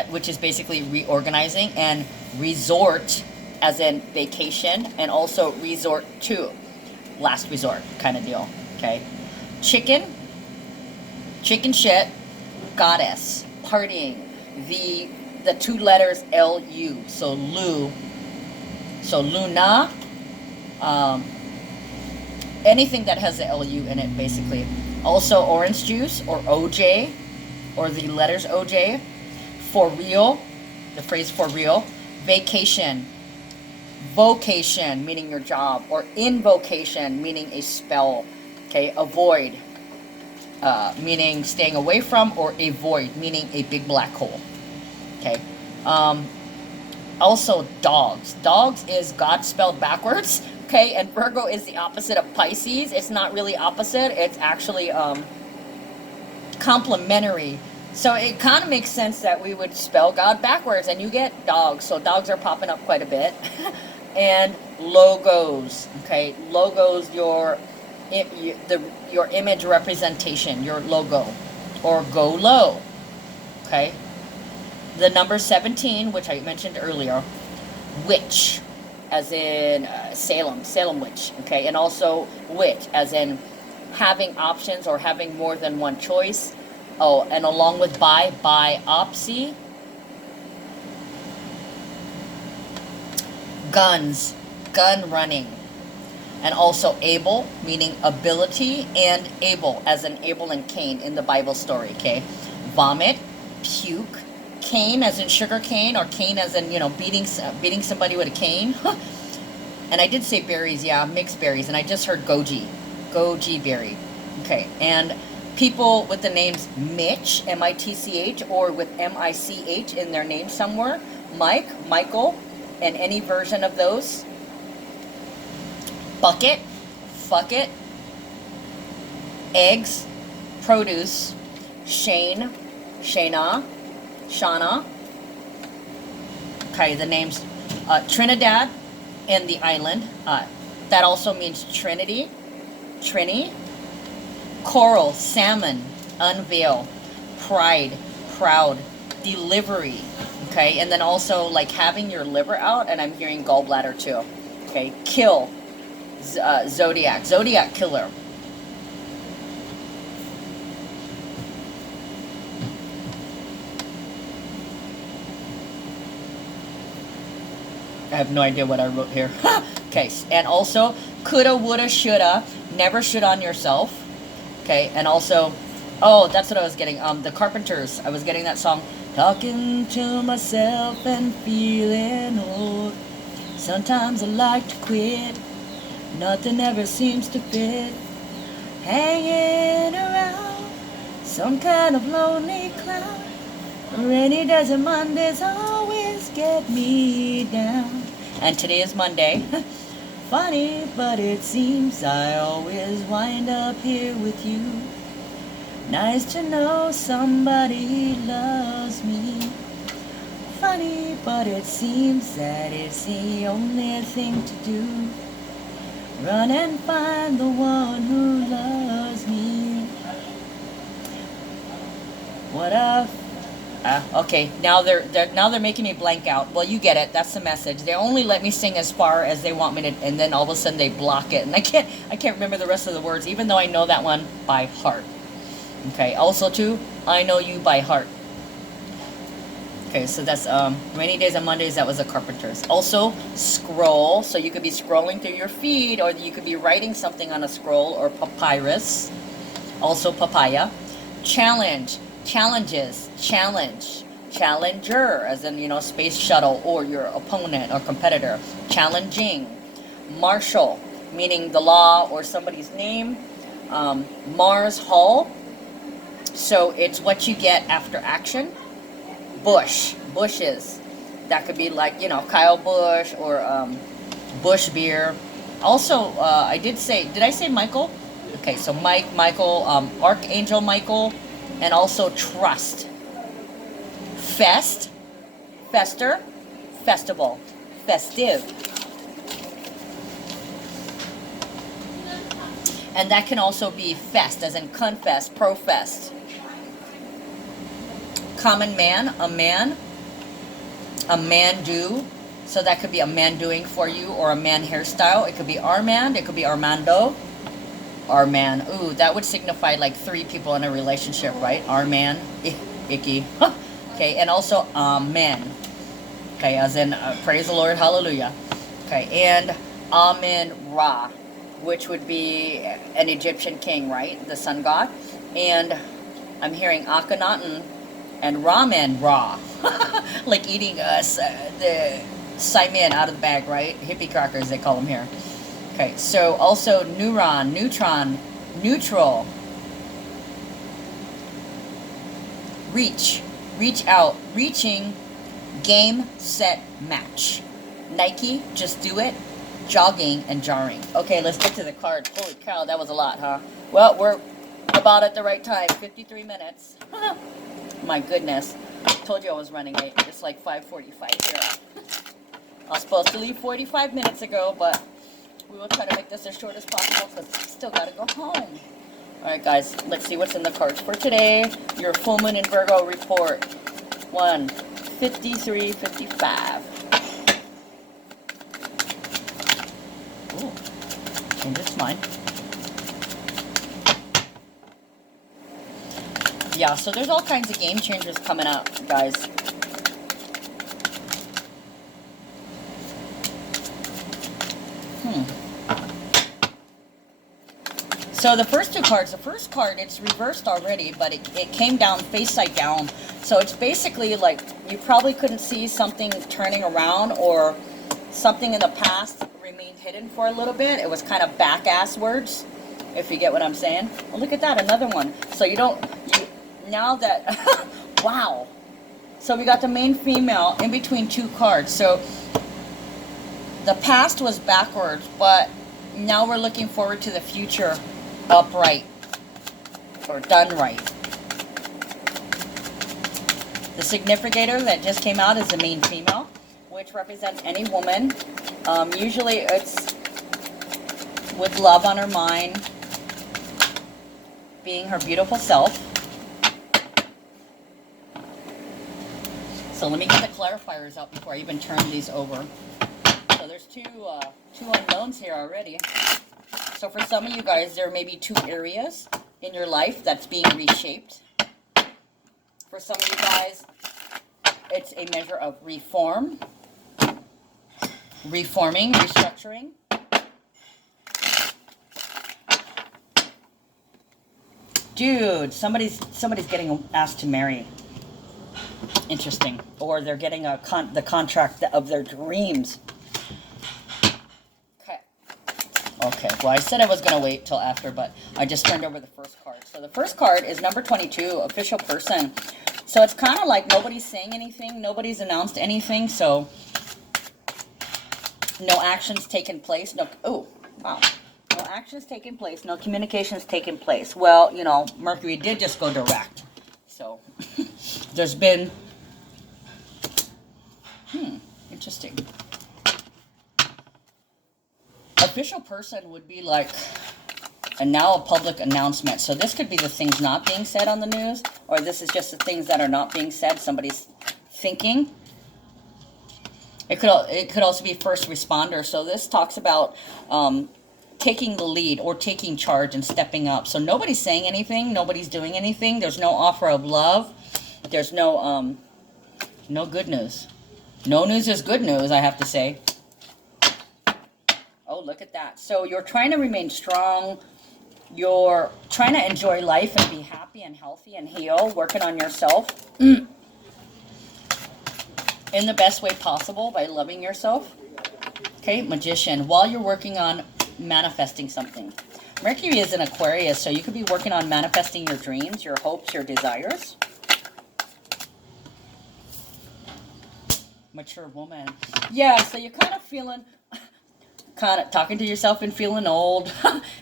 which is basically reorganizing. And resort, as in vacation. And also resort to, last resort kind of deal. Okay, chicken shit, goddess, partying. The 2 letters L-U. So Lu. So Luna. Anything that has the L-U in it, basically. Also, orange juice, or OJ, or the letters OJ. For real, the phrase for real. Vacation. Vocation, meaning your job. Or invocation, meaning a spell. Okay, avoid, meaning staying away from. Or a void, meaning a big black hole. Okay. Also, dogs. Dogs is God spelled backwards. Okay, and Virgo is the opposite of Pisces. It's not really opposite. It's actually complementary. So it kind of makes sense that we would spell God backwards, and you get dogs. So dogs are popping up quite a bit. And logos. Okay, logos, your image representation, your logo, or go low. Okay, the number 17, which I mentioned earlier, witch, as in Salem witch, okay? And also witch, as in having options or having more than one choice. Oh, and along with biopsy. Guns, gun running. And also able, meaning ability, and able, as in Abel and Cain in the Bible story, okay? Vomit, puke, cane, as in sugar cane, or cane as in, beating somebody with a cane. And I did say berries, yeah, mixed berries. And I just heard goji berry. Okay, and people with the names Mitch, M-I-T-C-H, or with M-I-C-H in their name somewhere. Mike, Michael, and any version of those. Bucket, fuck it, eggs, produce, Shane, Shayna, Shauna. Okay, the names Trinidad and the island. That also means Trinity, Trini. Coral, salmon, unveil, pride, proud, delivery. Okay, and then also like having your liver out, and I'm hearing gallbladder too. Okay, kill, zodiac, zodiac killer. I have no idea what I wrote here. Okay, and also coulda, woulda, shoulda, never should on yourself. Okay, and also, oh, that's what I was getting. The Carpenters. I was getting that song. Talking to myself and feeling old. Sometimes I like to quit. Nothing ever seems to fit. Hanging around some kind of lonely cloud. Rainy days and Mondays always get me down. And today is Monday. Funny, but it seems I always wind up here with you. Nice to know somebody loves me. Funny, but it seems that it's the only thing to do. Run and find the one who loves me. What a okay, now they're making me blank out. Well, you get it. That's the message. They only let me sing as far as they want me to, and then all of a sudden they block it, and I can't remember the rest of the words, even though I know that one by heart. Okay. Also, too, I know you by heart. Okay, so that's rainy days and Mondays. That was the Carpenters. Also, scroll. So you could be scrolling through your feed, or you could be writing something on a scroll or papyrus. Also, papaya. Challenge. Challenges, challenge, challenger, as in, you know, space shuttle, or your opponent or competitor. Challenging. Marshal, meaning the law or somebody's name. Mars Hall, so it's what you get after action. Bush, bushes, that could be like, you know, Kyle Bush or Bush beer. Also, did I say Michael? Okay, so Michael, Archangel Michael. And also trust. Fest, fester, festival, festive. And that can also be fest, as in confess, profess. Common man, a man do. So that could be a man doing for you, or a man hairstyle. It could be Armand, it could be Armando. Arman. Ooh, that would signify like 3 people in a relationship, right? Arman. Icky. Okay, and also Amen. Okay, as in praise the Lord, hallelujah. Okay, and Amen Ra, which would be an Egyptian king, right? The sun god. And I'm hearing Akhenaten and Ramen Ra. Like eating the Simon out of the bag, right? Hippie crackers, they call them here. Okay, so also neuron, neutron, neutral. Reach, reach out, reaching, game, set, match. Nike, just do it, jogging, and jarring. Okay, let's get to the card. Holy cow, that was a lot, huh? Well, we're about at the right time, 53 minutes. My goodness, I told you I was running late. It's like 5:45 here. I was supposed to leave 45 minutes ago, but we will try to make this as short as possible because still got to go home. All right, guys, let's see what's in the cards for today. Your full moon in Virgo report. 1, 53, 55. Ooh, change its mind. Yeah, so there's all kinds of game changers coming up, guys. So the first 2 cards, the first card, it's reversed already, but it came down face side down. So it's basically like you probably couldn't see something turning around, or something in the past remained hidden for a little bit. It was kind of back-ass words, if you get what I'm saying. Well, look at that, another one. So now that, wow. So we got the main female in between 2 cards. So the past was backwards, but now we're looking forward to the future upright. or done right. The significator that just came out is the main female, which represents any woman. Usually it's with love on her mind, being her beautiful self. So let me get the clarifiers out before I even turn these over. So there's two unknowns here already. So for some of you guys, there may be 2 areas in your life that's being reshaped. For some of you guys, it's a measure of reforming, restructuring. Dude, somebody's getting asked to marry. Interesting. Or they're getting the contract of their dreams. Okay, well, I said I was going to wait till after, but I just turned over the first card. So the first card is number 22, official person. So it's kind of like nobody's saying anything, nobody's announced anything, so no actions taken place. No, oh, wow. No actions taking place, no communications taking place. Well, you know, Mercury did just go direct. So there's been, interesting. Official person would be like, and now a public announcement. So this could be the things not being said on the news, or this is just the things that are not being said, somebody's thinking. It could also be first responder. So this talks about taking the lead or taking charge and stepping up. So nobody's saying anything, nobody's doing anything. There's no offer of love. There's no good news. No news is good news, I have to say. Oh, look at that. So you're trying to remain strong. You're trying to enjoy life and be happy and healthy and heal, working on yourself in the best way possible by loving yourself. Okay, Magician. While you're working on manifesting something. Mercury is in Aquarius, so you could be working on manifesting your dreams, your hopes, your desires. Mature woman. Yeah, so you're kind of feeling, kind of talking to yourself and feeling old.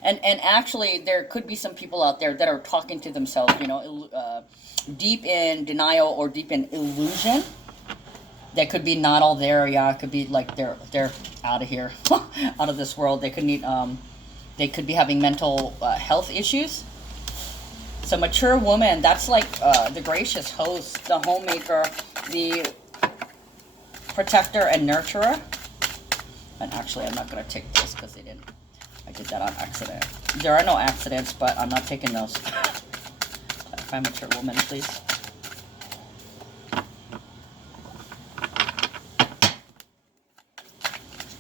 and actually, there could be some people out there that are talking to themselves, you know, deep in denial or deep in illusion. They could be not all there. Yeah, it could be like they're out of here, out of this world. They could need, they could be having mental health issues. So mature woman, that's like the gracious host, the homemaker, the protector and nurturer. And actually, I'm not going to take this because I did that on accident. There are no accidents, but I'm not taking those. If I'm a mature woman, please.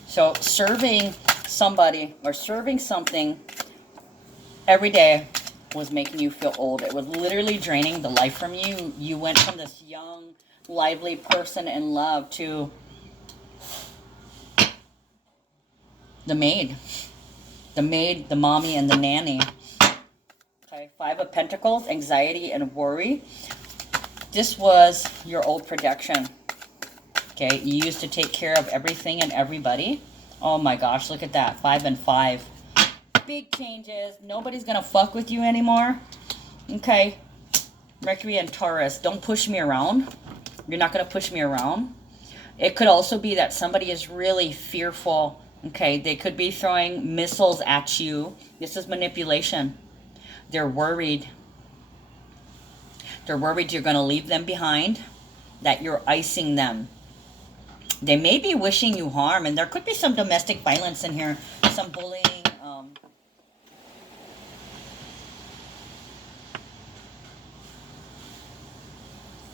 So serving somebody or serving something every day was making you feel old. It was literally draining the life from you. You went from this young, lively person in love to the maid, the mommy, and the nanny. Okay, 5 of Pentacles, anxiety and worry. This was your old projection. Okay, you used to take care of everything and everybody. Oh my gosh, look at that. 5 and 5. Big changes. Nobody's going to fuck with you anymore. Okay. Mercury and Taurus. Don't push me around. You're not going to push me around. It could also be that somebody is really fearful. Okay, they could be throwing missiles at you. This is manipulation. They're worried. They're worried you're going to leave them behind, that you're icing them. They may be wishing you harm, and there could be some domestic violence in here, some bullying.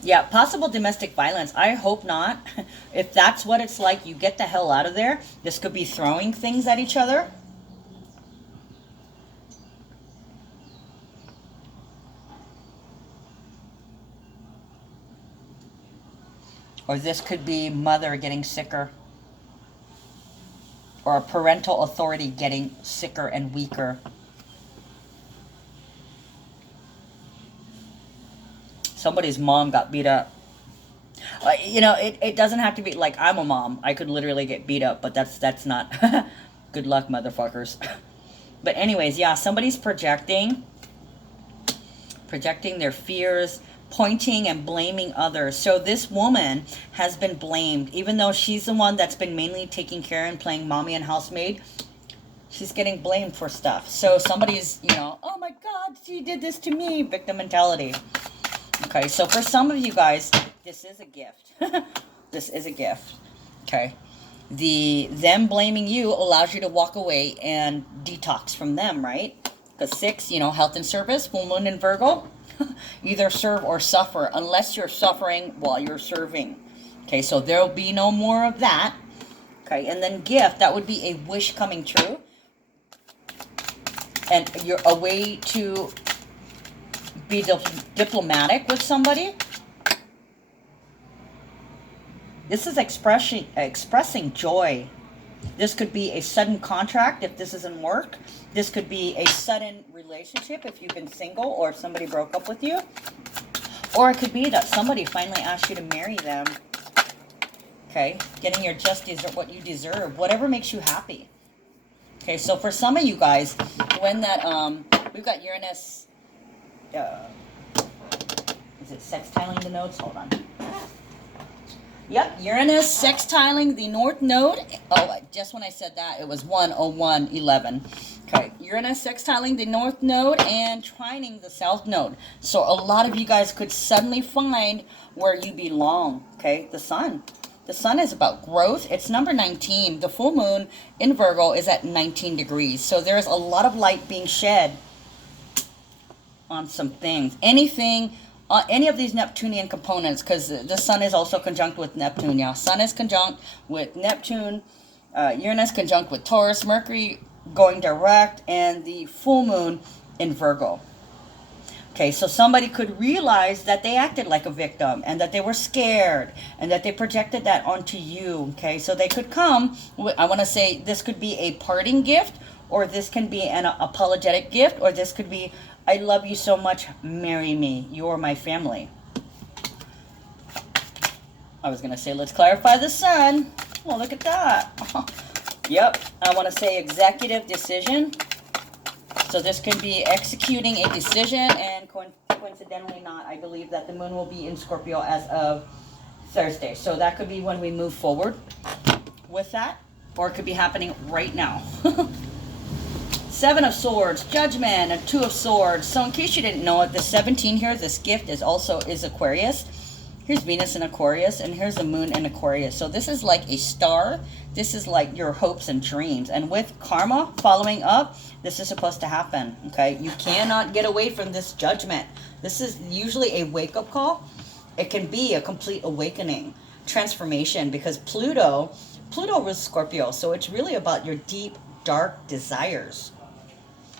Yeah, possible domestic violence. I hope not. If that's what it's like, you get the hell out of there. This could be throwing things at each other. Or this could be mother getting sicker. Or a parental authority getting sicker and weaker. Somebody's mom got beat up. You know, it doesn't have to be like I'm a mom. I could literally get beat up, but that's not. Good luck, motherfuckers. But anyways, yeah, somebody's projecting. projecting their fears, pointing and blaming others. So this woman has been blamed, even though she's the one that's been mainly taking care and playing mommy and housemaid. She's getting blamed for stuff. So somebody's, you know, oh my God, she did this to me. Victim mentality. Okay, so for some of you guys, this is a gift. This is a gift. Okay. Them blaming you allows you to walk away and detox from them, right? Because 6, you know, health and service, full moon in Virgo. Either serve or suffer, unless you're suffering while you're serving. Okay, so there'll be no more of that. Okay, and then gift, that would be a wish coming true. And you're a way to be diplomatic with somebody. This is expressing joy. This could be a sudden contract if this isn't work. This could be a sudden relationship if you've been single or if somebody broke up with you. Or it could be that somebody finally asked you to marry them. Okay, getting your just desert, what you deserve, whatever makes you happy. Okay, so for some of you guys, when that, we've got Uranus, is it sextiling the nodes? Hold on. Yep, Uranus sextiling the North Node. Oh, just when I said that, it was 10111. Okay, Uranus sextiling the North Node and trining the South Node. So a lot of you guys could suddenly find where you belong. Okay, the Sun. The Sun is about growth. It's number 19. The full moon in Virgo is at 19 degrees. So there's a lot of light being shed on some things. Anything... any of these Neptunian components, because the Sun is also conjunct with Neptune. Yeah, Sun is conjunct with Neptune, Uranus conjunct with Taurus, Mercury going direct, and the full moon in Virgo. Okay, so somebody could realize that they acted like a victim and that they were scared and that they projected that onto you. Okay, so they could come, I want to say this could be a parting gift, or this can be an apologetic gift, or this could be, I love you so much, marry me, you're my family. I was going to say, let's clarify the Sun. Oh, look at that. Yep, I want to say executive decision. So this could be executing a decision, and coincidentally not, I believe that the moon will be in Scorpio as of Thursday. So that could be when we move forward with that, or it could be happening right now. 7 of Swords, Judgment, and 2 of Swords. So in case you didn't know it, the 17 here, this gift is Aquarius. Here's Venus in Aquarius, and here's the moon in Aquarius. So this is like a star. This is like your hopes and dreams. And with karma following up, this is supposed to happen, okay? You cannot get away from this judgment. This is usually a wake-up call. It can be a complete awakening, transformation, because Pluto was Scorpio. So it's really about your deep, dark desires.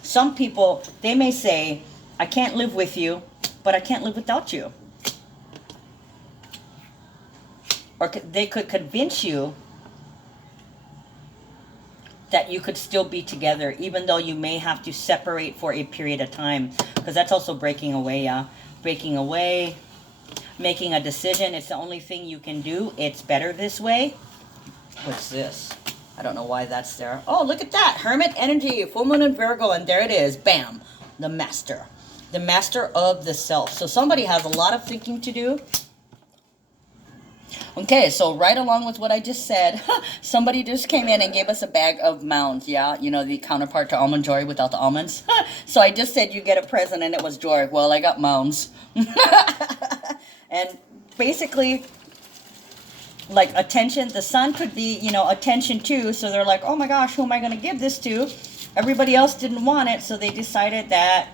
Some people, they may say, I can't live with you, but I can't live without you. Or they could convince you that you could still be together, even though you may have to separate for a period of time. Because that's also breaking away, yeah? Breaking away, making a decision. It's the only thing you can do. It's better this way. What's this? I don't know why that's there. Oh, look at that. Hermit energy, full moon in Virgo, and there it is. Bam. The master. The master of the self. So somebody has a lot of thinking to do. Okay, so right along with what I just said, somebody just came in and gave us a bag of mounds. Yeah, you know, the counterpart to almond joy without the almonds. So I just said you get a present and it was joy. Well, I got mounds. And basically, like attention, the Sun could be, you know, attention too. So they're like, oh my gosh, who am I going to give this to? Everybody else didn't want it, so they decided that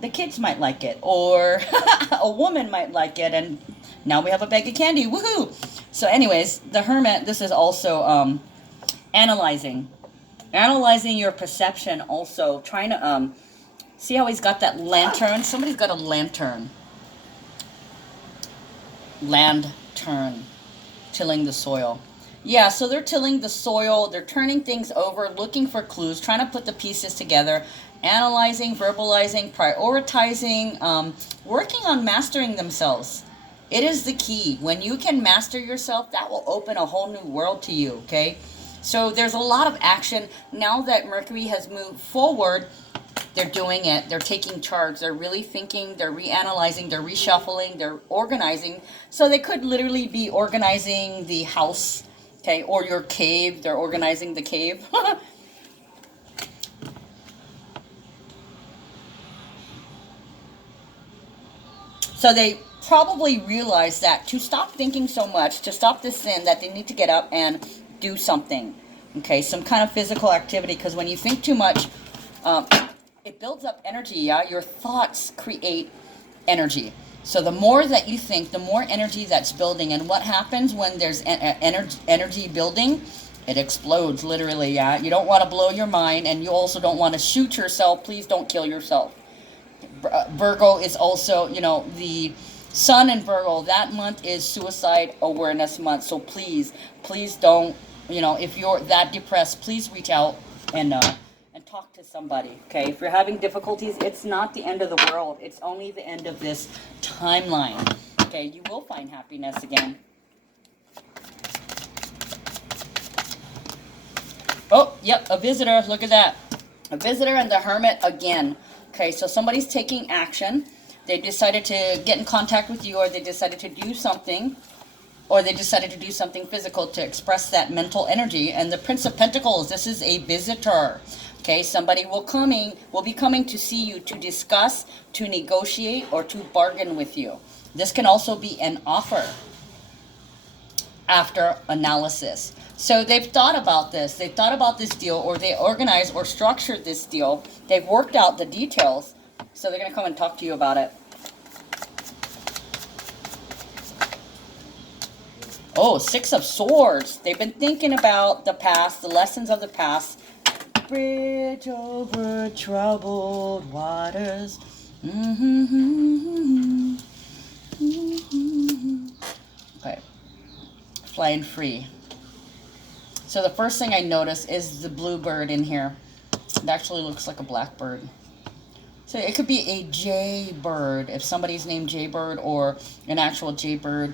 the kids might like it, or a woman might like it, and now we have a bag of candy. Woohoo! So anyways, the Hermit, this is also analyzing your perception, also trying to see how he's got that lantern. Somebody's got a lantern. Tilling the soil. Yeah, so they're tilling the soil, they're turning things over, looking for clues, trying to put the pieces together, analyzing, verbalizing, prioritizing, working on mastering themselves. It is the key. When you can master yourself, that will open a whole new world to you, okay? So there's a lot of action. Now that Mercury has moved forward, They're doing it. They're taking charge. They're really thinking. They're reanalyzing. They're reshuffling. They're organizing. So they could literally be organizing the house, okay, or your cave. They're organizing the cave. So they probably realize that to stop thinking so much, to stop this sin, that they need to get up and do something. Okay, some kind of physical activity, because when you think too much, it builds up energy, yeah? Your thoughts create energy. So the more that you think, the more energy that's building. And what happens when there's energy building? It explodes, literally, yeah? You don't want to blow your mind, and you also don't want to shoot yourself. Please don't kill yourself. Virgo is also, you know, the sun in Virgo, that month is suicide awareness month. So please don't, you know, if you're that depressed, please reach out and talk to somebody, okay? If you're having difficulties, it's not the end of the world. It's only the end of this timeline, okay? You will find happiness again. Oh, yep, a visitor. Look at that. A visitor and the Hermit again. Okay, so somebody's taking action. They decided to get in contact with you, or they decided to do something, or they decided to do something physical to express that mental energy. And the Prince of Pentacles, this is a visitor. Okay, somebody will be coming to see you to discuss, to negotiate, or to bargain with you. This can also be an offer after analysis. So they've thought about this. They've thought about this deal, or they organized or structured this deal. They've worked out the details. So they're going to come and talk to you about it. Oh, Six of Swords. They've been thinking about the past, the lessons of the past. Bridge over troubled waters. Okay. Flying free. So the first thing I notice is the blue bird in here. It actually looks like a blackbird. So it could be a jaybird, if somebody's named Jaybird, or an actual jaybird,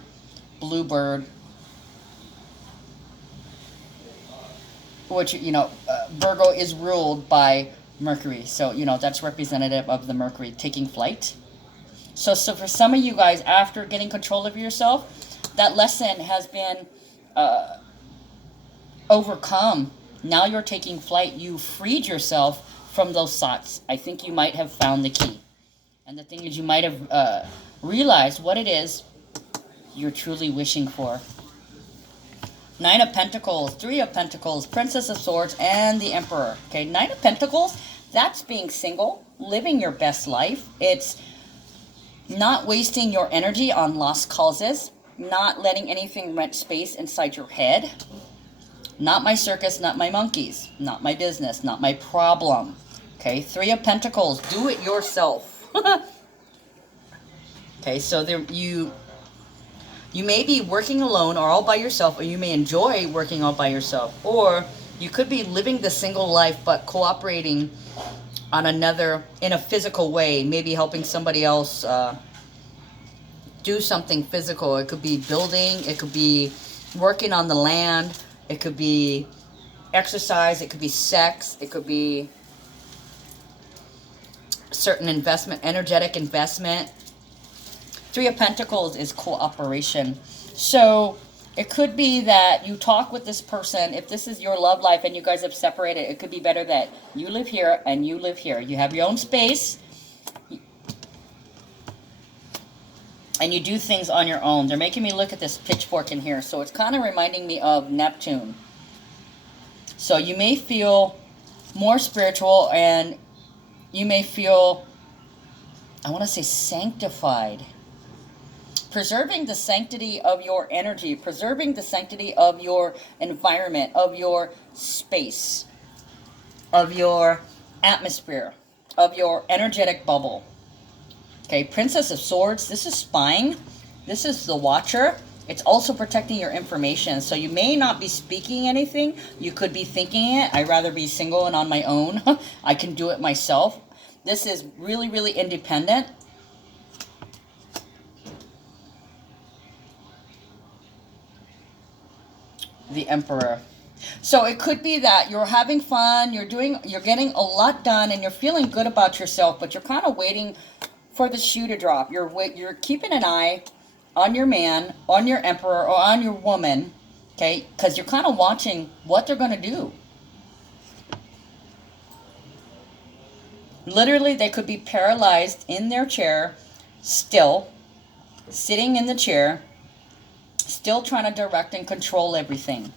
bluebird. Which, you know, Virgo is ruled by Mercury. So, you know, that's representative of the Mercury taking flight. So for some of you guys, after getting control of yourself, that lesson has been overcome. Now you're taking flight. You freed yourself from those thoughts. I think you might have found the key. And the thing is, you might have realized what it is you're truly wishing for. Nine of Pentacles, Three of Pentacles, Princess of Swords, and the Emperor. Okay, Nine of Pentacles, that's being single, living your best life. It's not wasting your energy on lost causes, not letting anything rent space inside your head. Not my circus, not my monkeys, not my business, not my problem. Okay, Three of Pentacles, do it yourself. Okay, so there you may be working alone or all by yourself, or you may enjoy working all by yourself, or you could be living the single life but cooperating on another, in a physical way, maybe helping somebody else do something physical. It could be building, it could be working on the land, it could be exercise, it could be sex, it could be certain investment, energetic investment. Three of Pentacles is cooperation. So it could be that you talk with this person. If this is your love life and you guys have separated, it could be better that you live here and you live here. You have your own space and you do things on your own. They're making me look at this pitchfork in here. So it's kind of reminding me of Neptune. So you may feel more spiritual, and you may feel, I want to say, sanctified. Preserving the sanctity of your energy, preserving the sanctity of your environment, of your space, of your atmosphere, of your energetic bubble. Okay, Princess of Swords, this is spying. This is the Watcher. It's also protecting your information. So you may not be speaking anything. You could be thinking it. I'd rather be single and on my own. I can do it myself. This is really, really independent. The Emperor. So it could be that you're having fun, you're getting a lot done, and you're feeling good about yourself, but you're kind of waiting for the shoe to drop. You're keeping an eye on your man, on your emperor, or on your woman, okay? Because you're kind of watching what they're going to do. Literally, they could be paralyzed in their chair, still sitting in the chair, still trying to direct and control everything.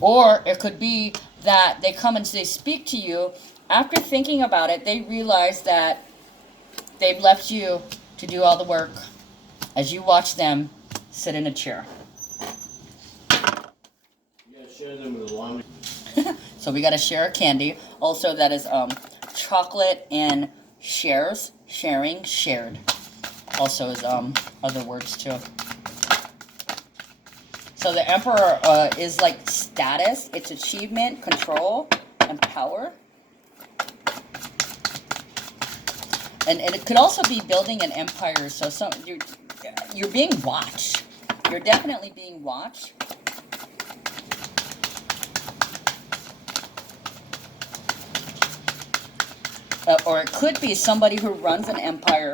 Or it could be that they come and they speak to you. After thinking about it, they realize that they've left you to do all the work as you watch them sit in a chair. You gotta share them with the laundry. So we gotta share a candy. Also, that is chocolate and shares, sharing, shared. Also is other words too. So the emperor is like status, it's achievement, control, and power. And it could also be building an empire. So you're being watched. You're definitely being watched. Or it could be somebody who runs an empire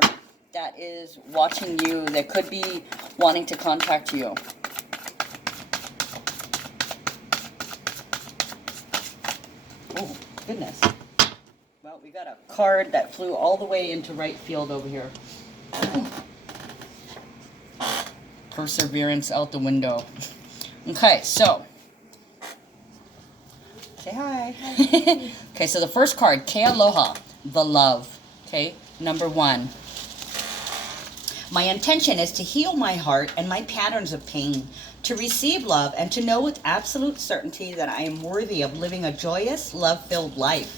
that is watching you. That could be wanting to contact you. Oh, goodness. Well, we got a card that flew all the way into right field over here. Perseverance out the window. Okay, so. Say hi. Okay, so the first card, Ke Aloha, the love. Okay, number 1. My intention is to heal my heart and my patterns of pain, to receive love, and to know with absolute certainty that I am worthy of living a joyous, love-filled life.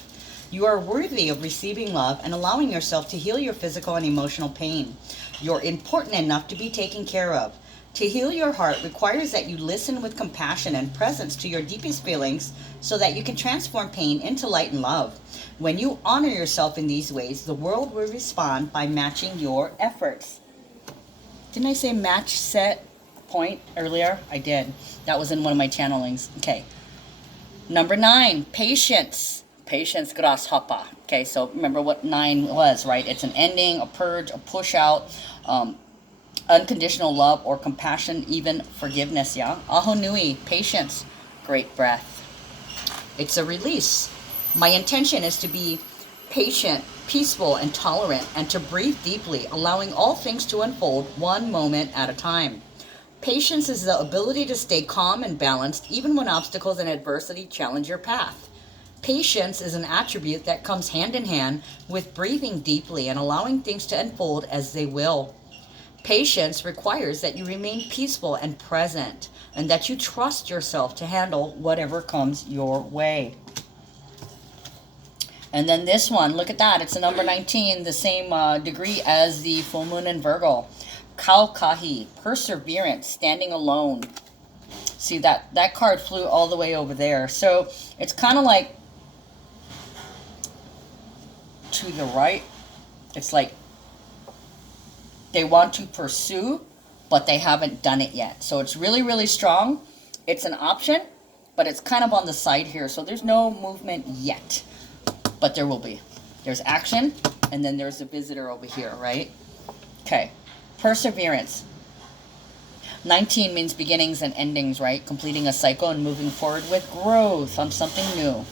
You are worthy of receiving love and allowing yourself to heal your physical and emotional pain. You're important enough to be taken care of. To heal your heart requires that you listen with compassion and presence to your deepest feelings so that you can transform pain into light and love. When you honor yourself in these ways, the world will respond by matching your efforts. Didn't I say match, set, point earlier? I did. That was in one of my channelings. Okay. Number 9, patience. Patience, grasshopper. Okay, so remember what 9 was, right? It's an ending, a purge, a push out, unconditional love or compassion, even forgiveness, yeah? Aho nui, patience, great breath. It's a release. My intention is to be patient, peaceful, and tolerant, and to breathe deeply, allowing all things to unfold one moment at a time. Patience is the ability to stay calm and balanced even when obstacles and adversity challenge your path. Patience is an attribute that comes hand in hand with breathing deeply and allowing things to unfold as they will. Patience requires that you remain peaceful and present, and that you trust yourself to handle whatever comes your way. And then this one, look at that. It's a number 19, the same degree as the full moon in Virgo. Kaukahi, perseverance, standing alone. See, that card flew all the way over there. So it's kind of like to the right. It's like they want to pursue, but they haven't done it yet. So it's really, really strong. It's an option, but it's kind of on the side here. So there's no movement yet, but there will be. There's action, and then there's a visitor over here, right? Okay, perseverance. 19 means beginnings and endings, right? Completing a cycle and moving forward with growth on something new.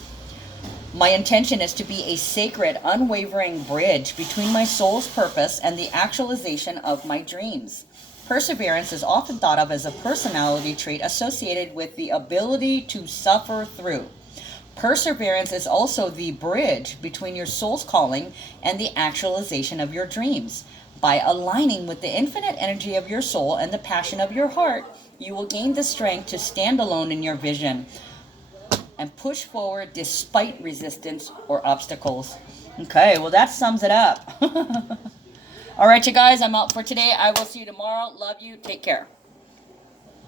My intention is to be a sacred, unwavering bridge between my soul's purpose and the actualization of my dreams. Perseverance is often thought of as a personality trait associated with the ability to suffer through. Perseverance is also the bridge between your soul's calling and the actualization of your dreams. By aligning with the infinite energy of your soul and the passion of your heart, you will gain the strength to stand alone in your vision and push forward despite resistance or obstacles. Okay, well that sums it up. All right, you guys, I'm out for today. I will see you tomorrow. Love you. Take care.